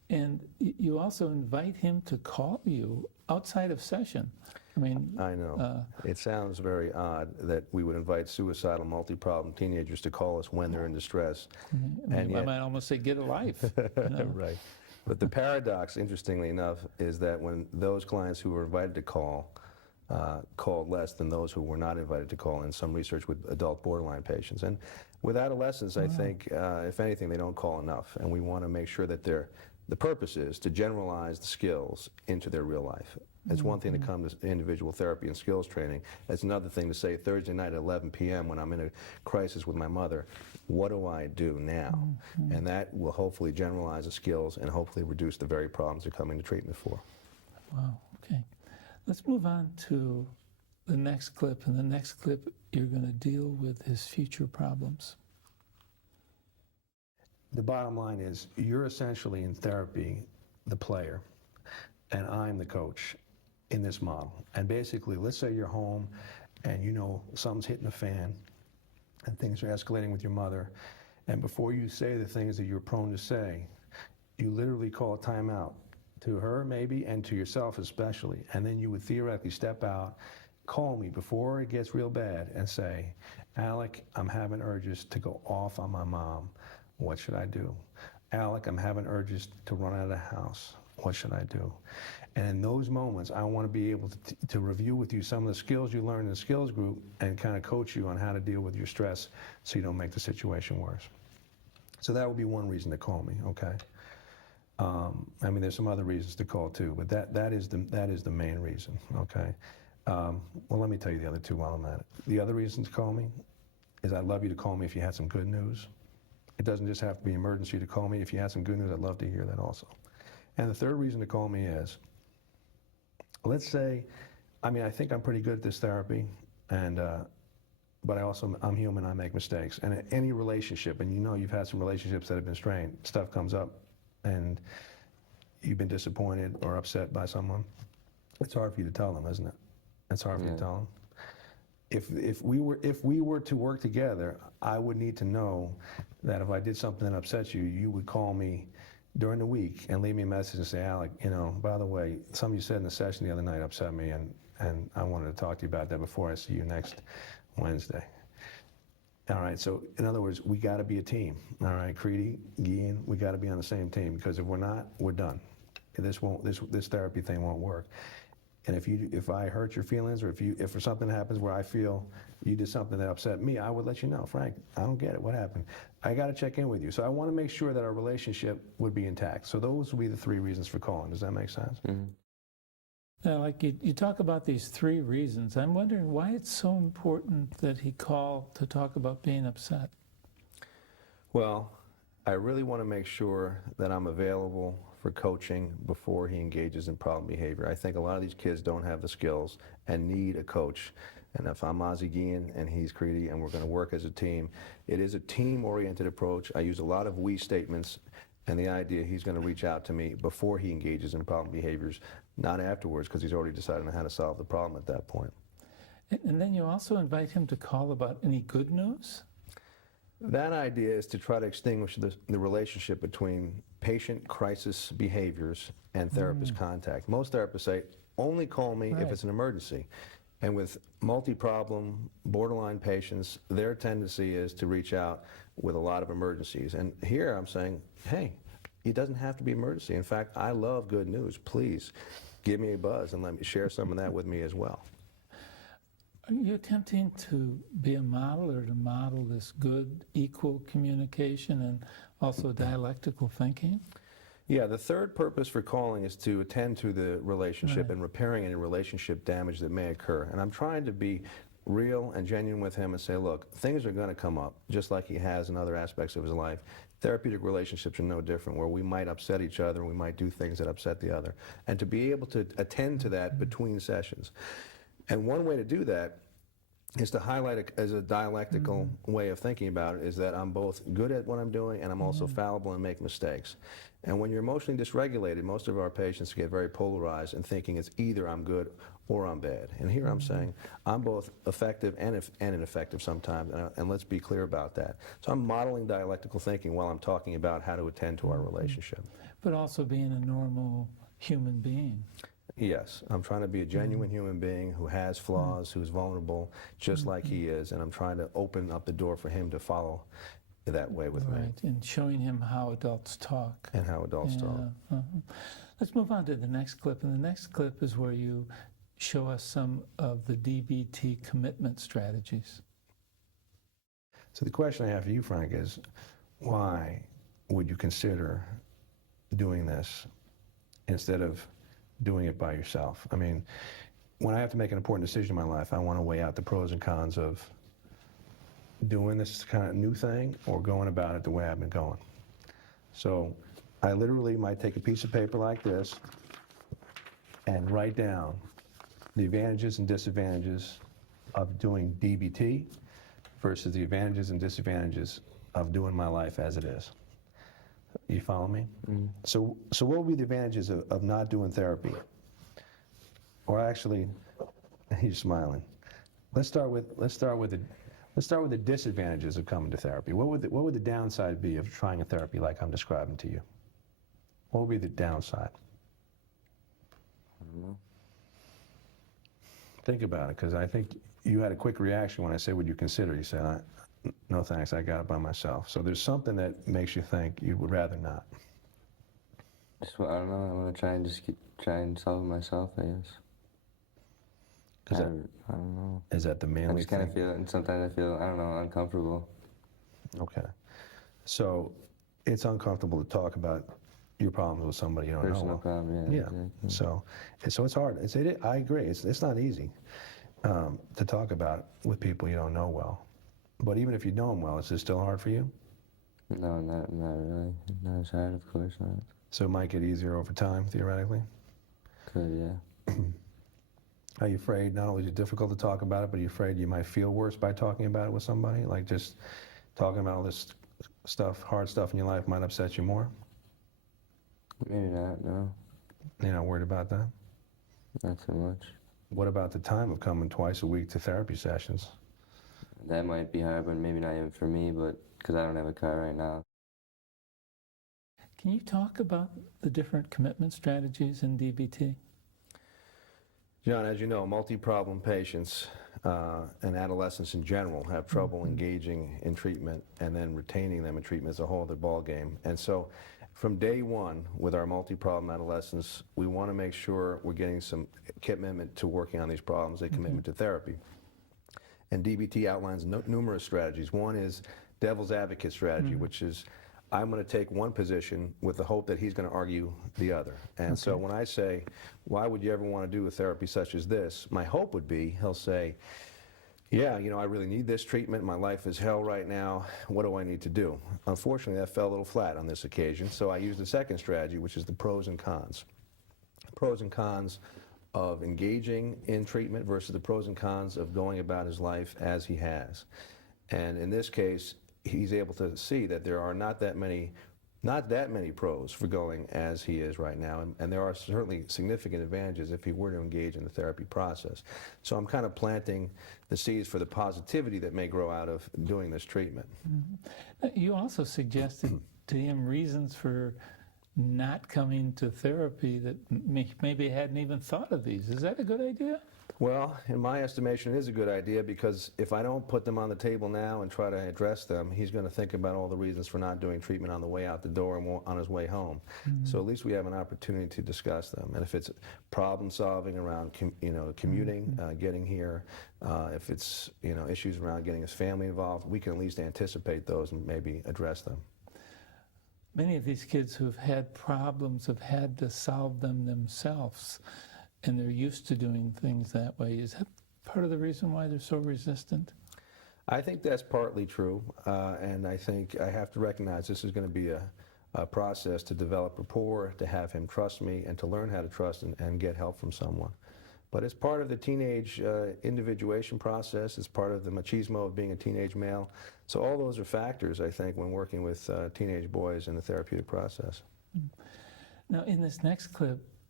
And you also invite him to call you outside of session. I mean, I know. It sounds very odd that we would invite suicidal, multi-problem teenagers to call us when they're in distress. I mean, And I yet- might almost say get a life. You know? Right. But the paradox, interestingly enough, is that when those clients who were invited to call called less than those who were not invited to call in some research with adult borderline patients. And with adolescents, I think, if anything, they don't call enough. And we want to make sure that the purpose is to generalize the skills into their real life. It's one thing to come to individual therapy and skills training. It's another thing to say Thursday night at 11 p.m. when I'm in a crisis with my mother, what do I do now? And that will hopefully generalize the skills and hopefully reduce the very problems they're coming to treatment for. Wow, okay. Let's move on to the next clip. In the next clip, you're going to deal with his future problems. The bottom line is you're essentially in therapy the player, and I'm the coach in this model. And basically, let's say you're home and you know something's hitting the fan and things are escalating with your mother, and before you say the things that you're prone to say, you literally call a timeout to her maybe and to yourself especially, and then you would theoretically step out, call me before it gets real bad and say, Alec, I'm having urges to go off on my mom. What should I do? Alec, I'm having urges to run out of the house. What should I do? And in those moments, I want to be able to review with you some of the skills you learned in the skills group and kind of coach you on how to deal with your stress so you don't make the situation worse. So that would be one reason to call me, okay? I mean, there's some other reasons to call too, but that is the main reason, okay? Well, let me tell you the other two while I'm at it. The other reason to call me is I'd love you to call me if you had some good news. It doesn't just have to be emergency to call me. If you had some good news, I'd love to hear that also. And the third reason to call me is, let's say, I mean, I think I'm pretty good at this therapy, and but I'm human, I make mistakes. And in any relationship, and you know you've had some relationships that have been strained, stuff comes up, and you've been disappointed or upset by someone, it's hard for you to tell them, isn't it? It's hard for you to tell them. If we were to work together, I would need to know that if I did something that upset you, you would call me during the week and leave me a message and say, Alec, you know, by the way, something you said in the session the other night upset me, and I wanted to talk to you about that before I see you next Wednesday. All right, so in other words, we got to be a team. All right, Creedy, Guillen, we got to be on the same team, because if we're not, we're done. This therapy thing won't work. And if I hurt your feelings, or if something happens where I feel you did something that upset me, I would let you know, Frank, I don't get it, what happened? I got to check in with you. So I want to make sure that our relationship would be intact. So those would be the three reasons for calling. Does that make sense? Mm-hmm. Now, like you talk about these three reasons. I'm wondering why it's so important that he call to talk about being upset. Well, I really want to make sure that I'm available for coaching before he engages in problem behavior. I think a lot of these kids don't have the skills and need a coach. And if I'm Ozzie Guillen and he's Creedy and we're going to work as a team, it is a team-oriented approach. I use a lot of we statements, and the idea he's going to reach out to me before he engages in problem behaviors, not afterwards, because he's already decided on how to solve the problem at that point. And then you also invite him to call about any good news? That idea is to try to extinguish the relationship between patient crisis behaviors and therapist contact. Most therapists say, only call me if it's an emergency. And with multi-problem, borderline patients, their tendency is to reach out with a lot of emergencies. And here I'm saying, hey, it doesn't have to be emergency. In fact, I love good news. Please give me a buzz and let me share some of that with me as well. Are you attempting to be a model, or to model this good, equal communication and also dialectical thinking? Yeah, the third purpose for calling is to attend to the relationship and repairing any relationship damage that may occur. And I'm trying to be real and genuine with him and say, look, things are going to come up, just like he has in other aspects of his life. Therapeutic relationships are no different, where we might upset each other and we might do things that upset the other. And to be able to attend to that between sessions. And one way to do that is to highlight it as a dialectical way of thinking about it, is that I'm both good at what I'm doing and I'm also fallible and make mistakes. And when you're emotionally dysregulated, most of our patients get very polarized in thinking it's either I'm good or I'm bad. And here I'm saying I'm both effective and ineffective sometimes, and let's be clear about that. So I'm modeling dialectical thinking while I'm talking about how to attend to our relationship. But also being a normal human being. Yes, I'm trying to be a genuine human being who has flaws, who's vulnerable, just like he is, and I'm trying to open up the door for him to follow that way with me. Right, and showing him how adults talk. And how adults talk. Let's move on to the next clip, and the next clip is where you show us some of the DBT commitment strategies. So the question I have for you, Frank, is why would you consider doing this instead of doing it by yourself? I mean, when I have to make an important decision in my life, I want to weigh out the pros and cons of doing this kind of new thing or going about it the way I've been going. So I literally might take a piece of paper like this and write down the advantages and disadvantages of doing DBT versus the advantages and disadvantages of doing my life as it is. You follow me? Mm. So what would be the advantages of not doing therapy? Or actually, you're smiling. Let's start with the disadvantages of coming to therapy. What would the downside be of trying a therapy like I'm describing to you? What would be the downside? I don't know. Think about it, because I think you had a quick reaction when I said, would you consider? You said, no thanks, I got it by myself. So there's something that makes you think you would rather not. I don't know. I want to try and try and solve it myself, I guess. I don't know. Is that the I manly just kind thing? of feel it, and sometimes I feel, I don't know, uncomfortable. Okay. So it's uncomfortable to talk about your problems with somebody you don't know Personal well. problem, yeah. Yeah. Exactly. So it's hard. I agree. It's not easy to talk about with people you don't know well. But even if you know them well, is it still hard for you? No, not really. Not as hard, of course not. So it might get easier over time, theoretically? Could, yeah. Are you afraid not only is it difficult to talk about it, but are you afraid you might feel worse by talking about it with somebody? Like just talking about all this stuff, hard stuff in your life might upset you more? Maybe not, no. You're not worried about that? Not so much. What about the time of coming twice a week to therapy sessions? That might be hard, but maybe not even for me, but because I don't have a car right now. Can you talk about the different commitment strategies in DBT? John, as you know, multi-problem patients and adolescents in general have trouble engaging in treatment and then retaining them in treatment is a whole other ballgame. And so from day one with our multi-problem adolescents, we want to make sure we're getting some commitment to working on these problems, a commitment to therapy. And DBT outlines numerous strategies. One is devil's advocate strategy, which is I'm going to take one position with the hope that he's going to argue the other. And so when I say, why would you ever want to do a therapy such as this? My hope would be he'll say, yeah, you know, I really need this treatment. My life is hell right now. What do I need to do? Unfortunately, that fell a little flat on this occasion. So I used the second strategy, which is the pros and cons. Pros and cons of engaging in treatment versus the pros and cons of going about his life as he has. And in this case, he's able to see that there are not that many pros for going as he is right now, and there are certainly significant advantages if he were to engage in the therapy process. So I'm kind of planting the seeds for the positivity that may grow out of doing this treatment. You also suggested to him reasons for not coming to therapy that maybe hadn't even thought of these. Is that a good idea? Well, in my estimation, it is a good idea because if I don't put them on the table now and try to address them, he's going to think about all the reasons for not doing treatment on the way out the door and on his way home. So at least we have an opportunity to discuss them. And if it's problem solving around commuting, getting here, if it's issues around getting his family involved, we can at least anticipate those and maybe address them. Many of these kids who've had problems have had to solve them themselves, and they're used to doing things that way. Is that part of the reason why they're so resistant? I think that's partly true, and I think I have to recognize this is going to be a process to develop rapport, to have him trust me, and to learn how to trust and get help from someone. But it's part of the teenage individuation process. It's part of the machismo of being a teenage male. So all those are factors, I think, when working with teenage boys in the therapeutic process. Now, in this next clip,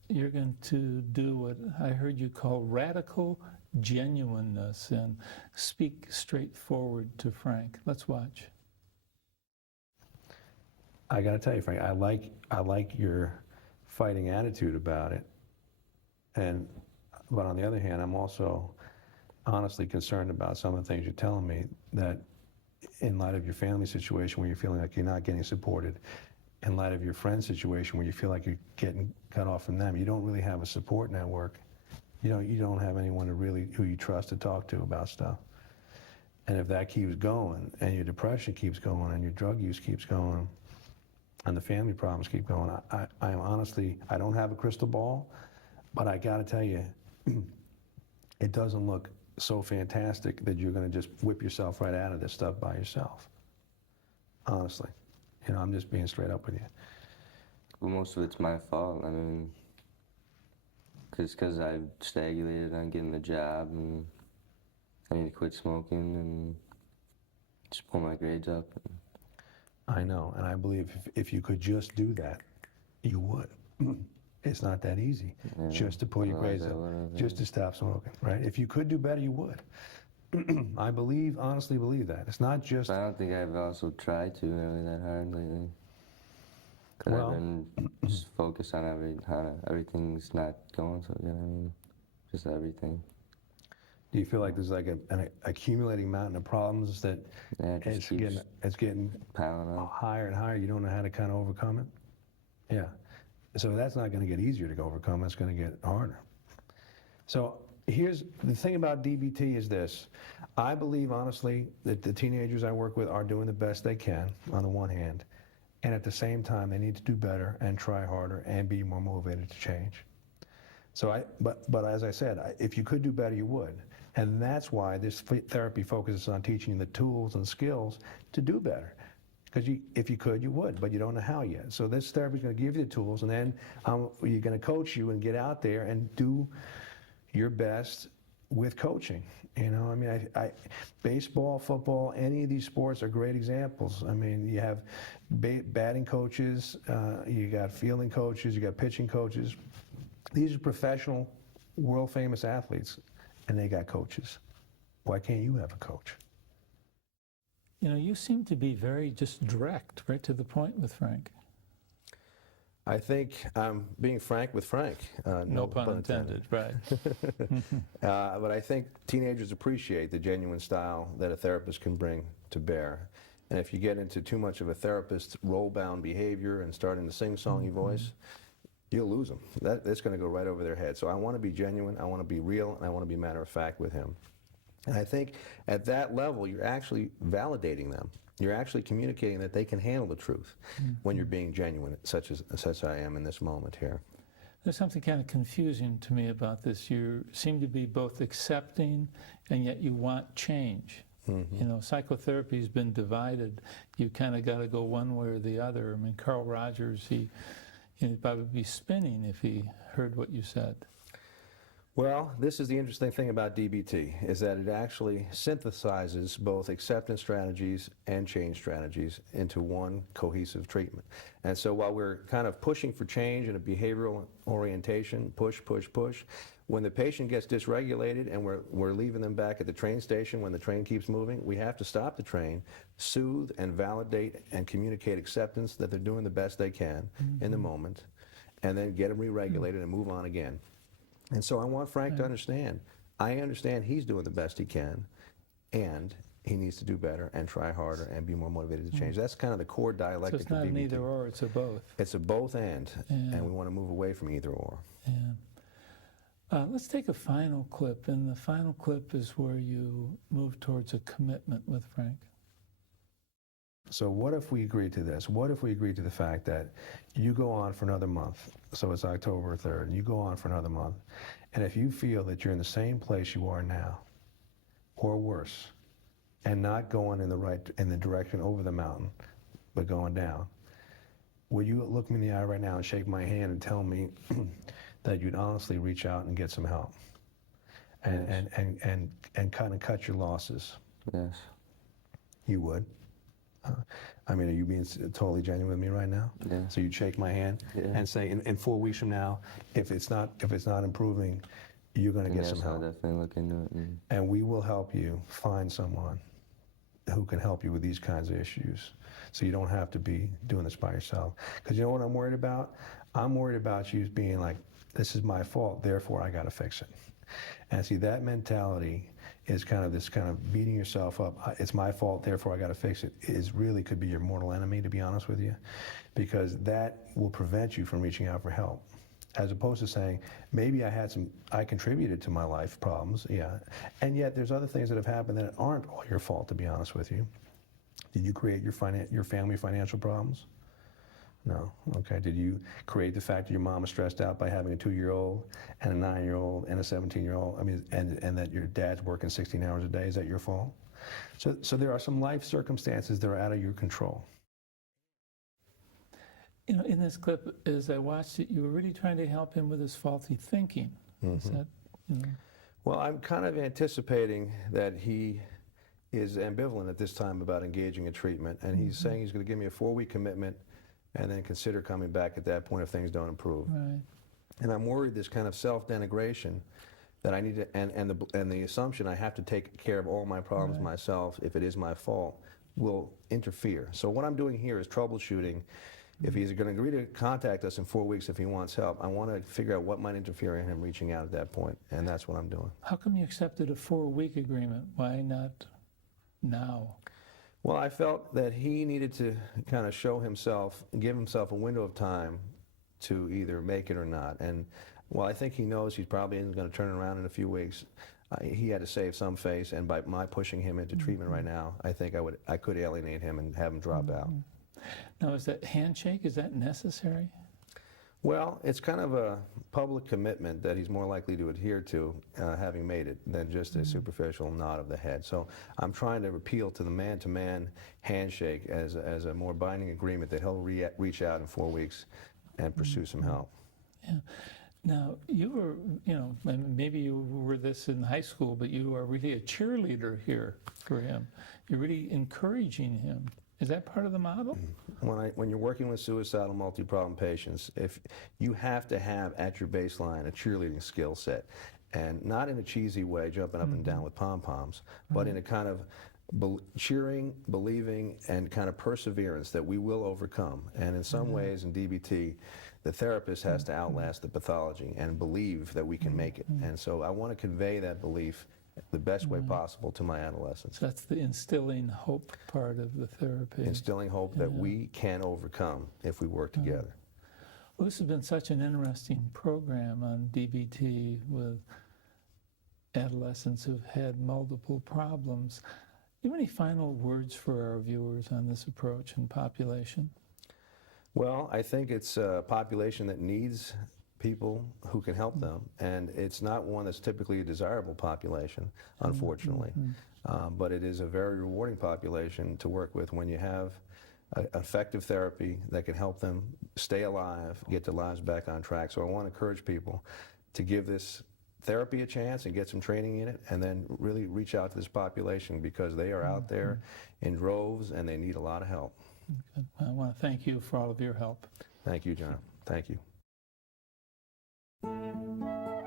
you're going to do what I heard you call radical genuineness and speak straightforward to Frank. Let's watch. I got to tell you, Frank, I like your fighting attitude about it. But on the other hand, I'm also honestly concerned about some of the things you're telling me, that in light of your family situation where you're feeling like you're not getting supported, in light of your friend situation where you feel like you're getting cut off from them, you don't really have a support network. You don't have anyone who you trust to talk to about stuff. And if that keeps going, and your depression keeps going, and your drug use keeps going, and the family problems keep going, I am honestly, I don't have a crystal ball, but I got to tell you, it doesn't look so fantastic that you're going to just whip yourself right out of this stuff by yourself. Honestly. I'm just being straight up with you. Well, most of it's my fault. I mean, because I've stagnated on getting a job, and I need to quit smoking and just pull my grades up. I know, and I believe if you could just do that, you would. It's not that easy, just to pull your grades up, just to stop smoking, right? If you could do better, you would. I honestly believe that. It's not just... But I don't think I've also tried to really that hard lately. Because Well, I've been just focused on everything's not going so good. I mean, just everything. Do you feel like there's like an accumulating mountain of problems that it's getting piling up higher and higher? You don't know how to kind of overcome it? Yeah. So that's not going to get easier to overcome. It's going to get harder. So here's the thing about DBT is this. I believe, honestly, that the teenagers I work with are doing the best they can, on the one hand, and at the same time, they need to do better and try harder and be more motivated to change. So but as I said, if you could do better, you would. And that's why this therapy focuses on teaching you the tools and skills to do better. Because if you could, you would, but you don't know how yet. So this therapy is going to give you the tools, and then you're going to coach you and get out there and do your best with coaching. I mean, baseball, football, any of these sports are great examples. I mean, you have batting coaches, you got fielding coaches, you got pitching coaches. These are professional, world-famous athletes, and they got coaches. Why can't you have a coach? You seem to be very just direct, right to the point with Frank. I think I'm being frank with Frank. No pun intended, right. But I think teenagers appreciate the genuine style that a therapist can bring to bear. And if you get into too much of a therapist's role-bound behavior and start in the sing-songy voice, you'll lose them. That's going to go right over their head. So I want to be genuine, I want to be real, and I want to be matter-of-fact with him. And I think at that level, you're actually validating them. You're actually communicating that they can handle the truth when you're being genuine, such as I am in this moment here. There's something kind of confusing to me about this. You seem to be both accepting, and yet you want change. Psychotherapy's been divided. You kind of got to go one way or the other. I mean, Carl Rogers, he'd probably be spinning if he heard what you said. Well, this is the interesting thing about DBT, is that it actually synthesizes both acceptance strategies and change strategies into one cohesive treatment. And so while we're kind of pushing for change in a behavioral orientation, push, when the patient gets dysregulated and we're leaving them back at the train station when the train keeps moving, we have to stop the train, soothe and validate and communicate acceptance that they're doing the best they can in the moment, and then get them re-regulated and move on again. And so I want Frank to understand. I understand he's doing the best he can, and he needs to do better and try harder and be more motivated to change. That's kind of the core dialectic of DBT. So it's not an either or, it's a both. It's a both and we want to move away from either or. Yeah. Let's take a final clip, and the final clip is where you move towards a commitment with Frank. So what if we agree to this? What if we agree to the fact that you go on for another month, so it's October 3rd, and you go on for another month, and if you feel that you're in the same place you are now, or worse, and not going in the direction over the mountain, but going down, will you look me in the eye right now and shake my hand and tell me that you'd honestly reach out and get some help, and kind of cut your losses? Yes. You would? I mean, are you being totally genuine with me right now? Yeah. So you'd shake my hand and say, in 4 weeks from now, if it's not improving, you're going to get some I'll help. definitely look into it. And we will help you find someone who can help you with these kinds of issues, so you don't have to be doing this by yourself. Because you know what I'm worried about? I'm worried about you being like, this is my fault, therefore I got to fix it. And see, that mentality is kind of this kind of beating yourself up. It's my fault, therefore I got to fix it. Is really could be your mortal enemy, to be honest with you, because that will prevent you from reaching out for help. As opposed to saying, maybe I contributed to my life problems, yeah, and yet there's other things that have happened that aren't all your fault, to be honest with you. Did you create your family financial problems? No. Okay. Did you create the fact that your mom is stressed out by having a 2-year-old and a 9-year-old and a 17-year-old? I mean, and that your dad's working 16 hours a day? Is that your fault? So there are some life circumstances that are out of your control. You know, in this clip, as I watched it, you were really trying to help him with his faulty thinking. Is that, you know? Well, I'm kind of anticipating that he is ambivalent at this time about engaging in treatment, and he's saying he's going to give me a 4-week commitment and then consider coming back at that point if things don't improve. Right. And I'm worried this kind of self-denigration that I need to, and the assumption I have to take care of all my problems myself if it is my fault, will interfere. So what I'm doing here is troubleshooting. If he's going to agree to contact us in 4 weeks if he wants help, I want to figure out what might interfere in him reaching out at that point, and that's what I'm doing. How come you accepted a 4-week agreement? Why not now? Well, I felt that he needed to kind of show himself, give himself a window of time to either make it or not. And while I think he knows he's probably going to turn around in a few weeks, he had to save some face, and by my pushing him into treatment right now, I think I could alienate him and have him drop out. Now, is that handshake, is that necessary? Well, it's kind of a public commitment that he's more likely to adhere to, having made it, than just a superficial nod of the head. So I'm trying to appeal to the man-to-man handshake as a more binding agreement that he'll reach out in 4 weeks and pursue some help. Yeah. Now, you were, you know, maybe you were this in high school, but you are really a cheerleader here for him. You're really encouraging him. Is that part of the model? When you're working with suicidal multi-problem patients, if you have to have at your baseline a cheerleading skill set, and not in a cheesy way, jumping up and down with pom-poms, but in a kind of cheering, believing, and kind of perseverance that we will overcome. And in some ways, in DBT, the therapist has to outlast the pathology and believe that we can make it. And so I want to convey that belief the best way possible to my adolescents. So that's the instilling hope part of the therapy. Instilling hope that we can overcome if we work together. Well, this has been such an interesting program on DBT with adolescents who've had multiple problems. Do you have any final words for our viewers on this approach and population? Well, I think it's a population that needs people who can help them, and it's not one that's typically a desirable population, unfortunately. But it is a very rewarding population to work with when you have effective therapy that can help them stay alive, get their lives back on track. So I want to encourage people to give this therapy a chance and get some training in it, and then really reach out to this population because they are out there in droves and they need a lot of help. Good. I want to thank you for all of your help. Thank you, John. Thank you.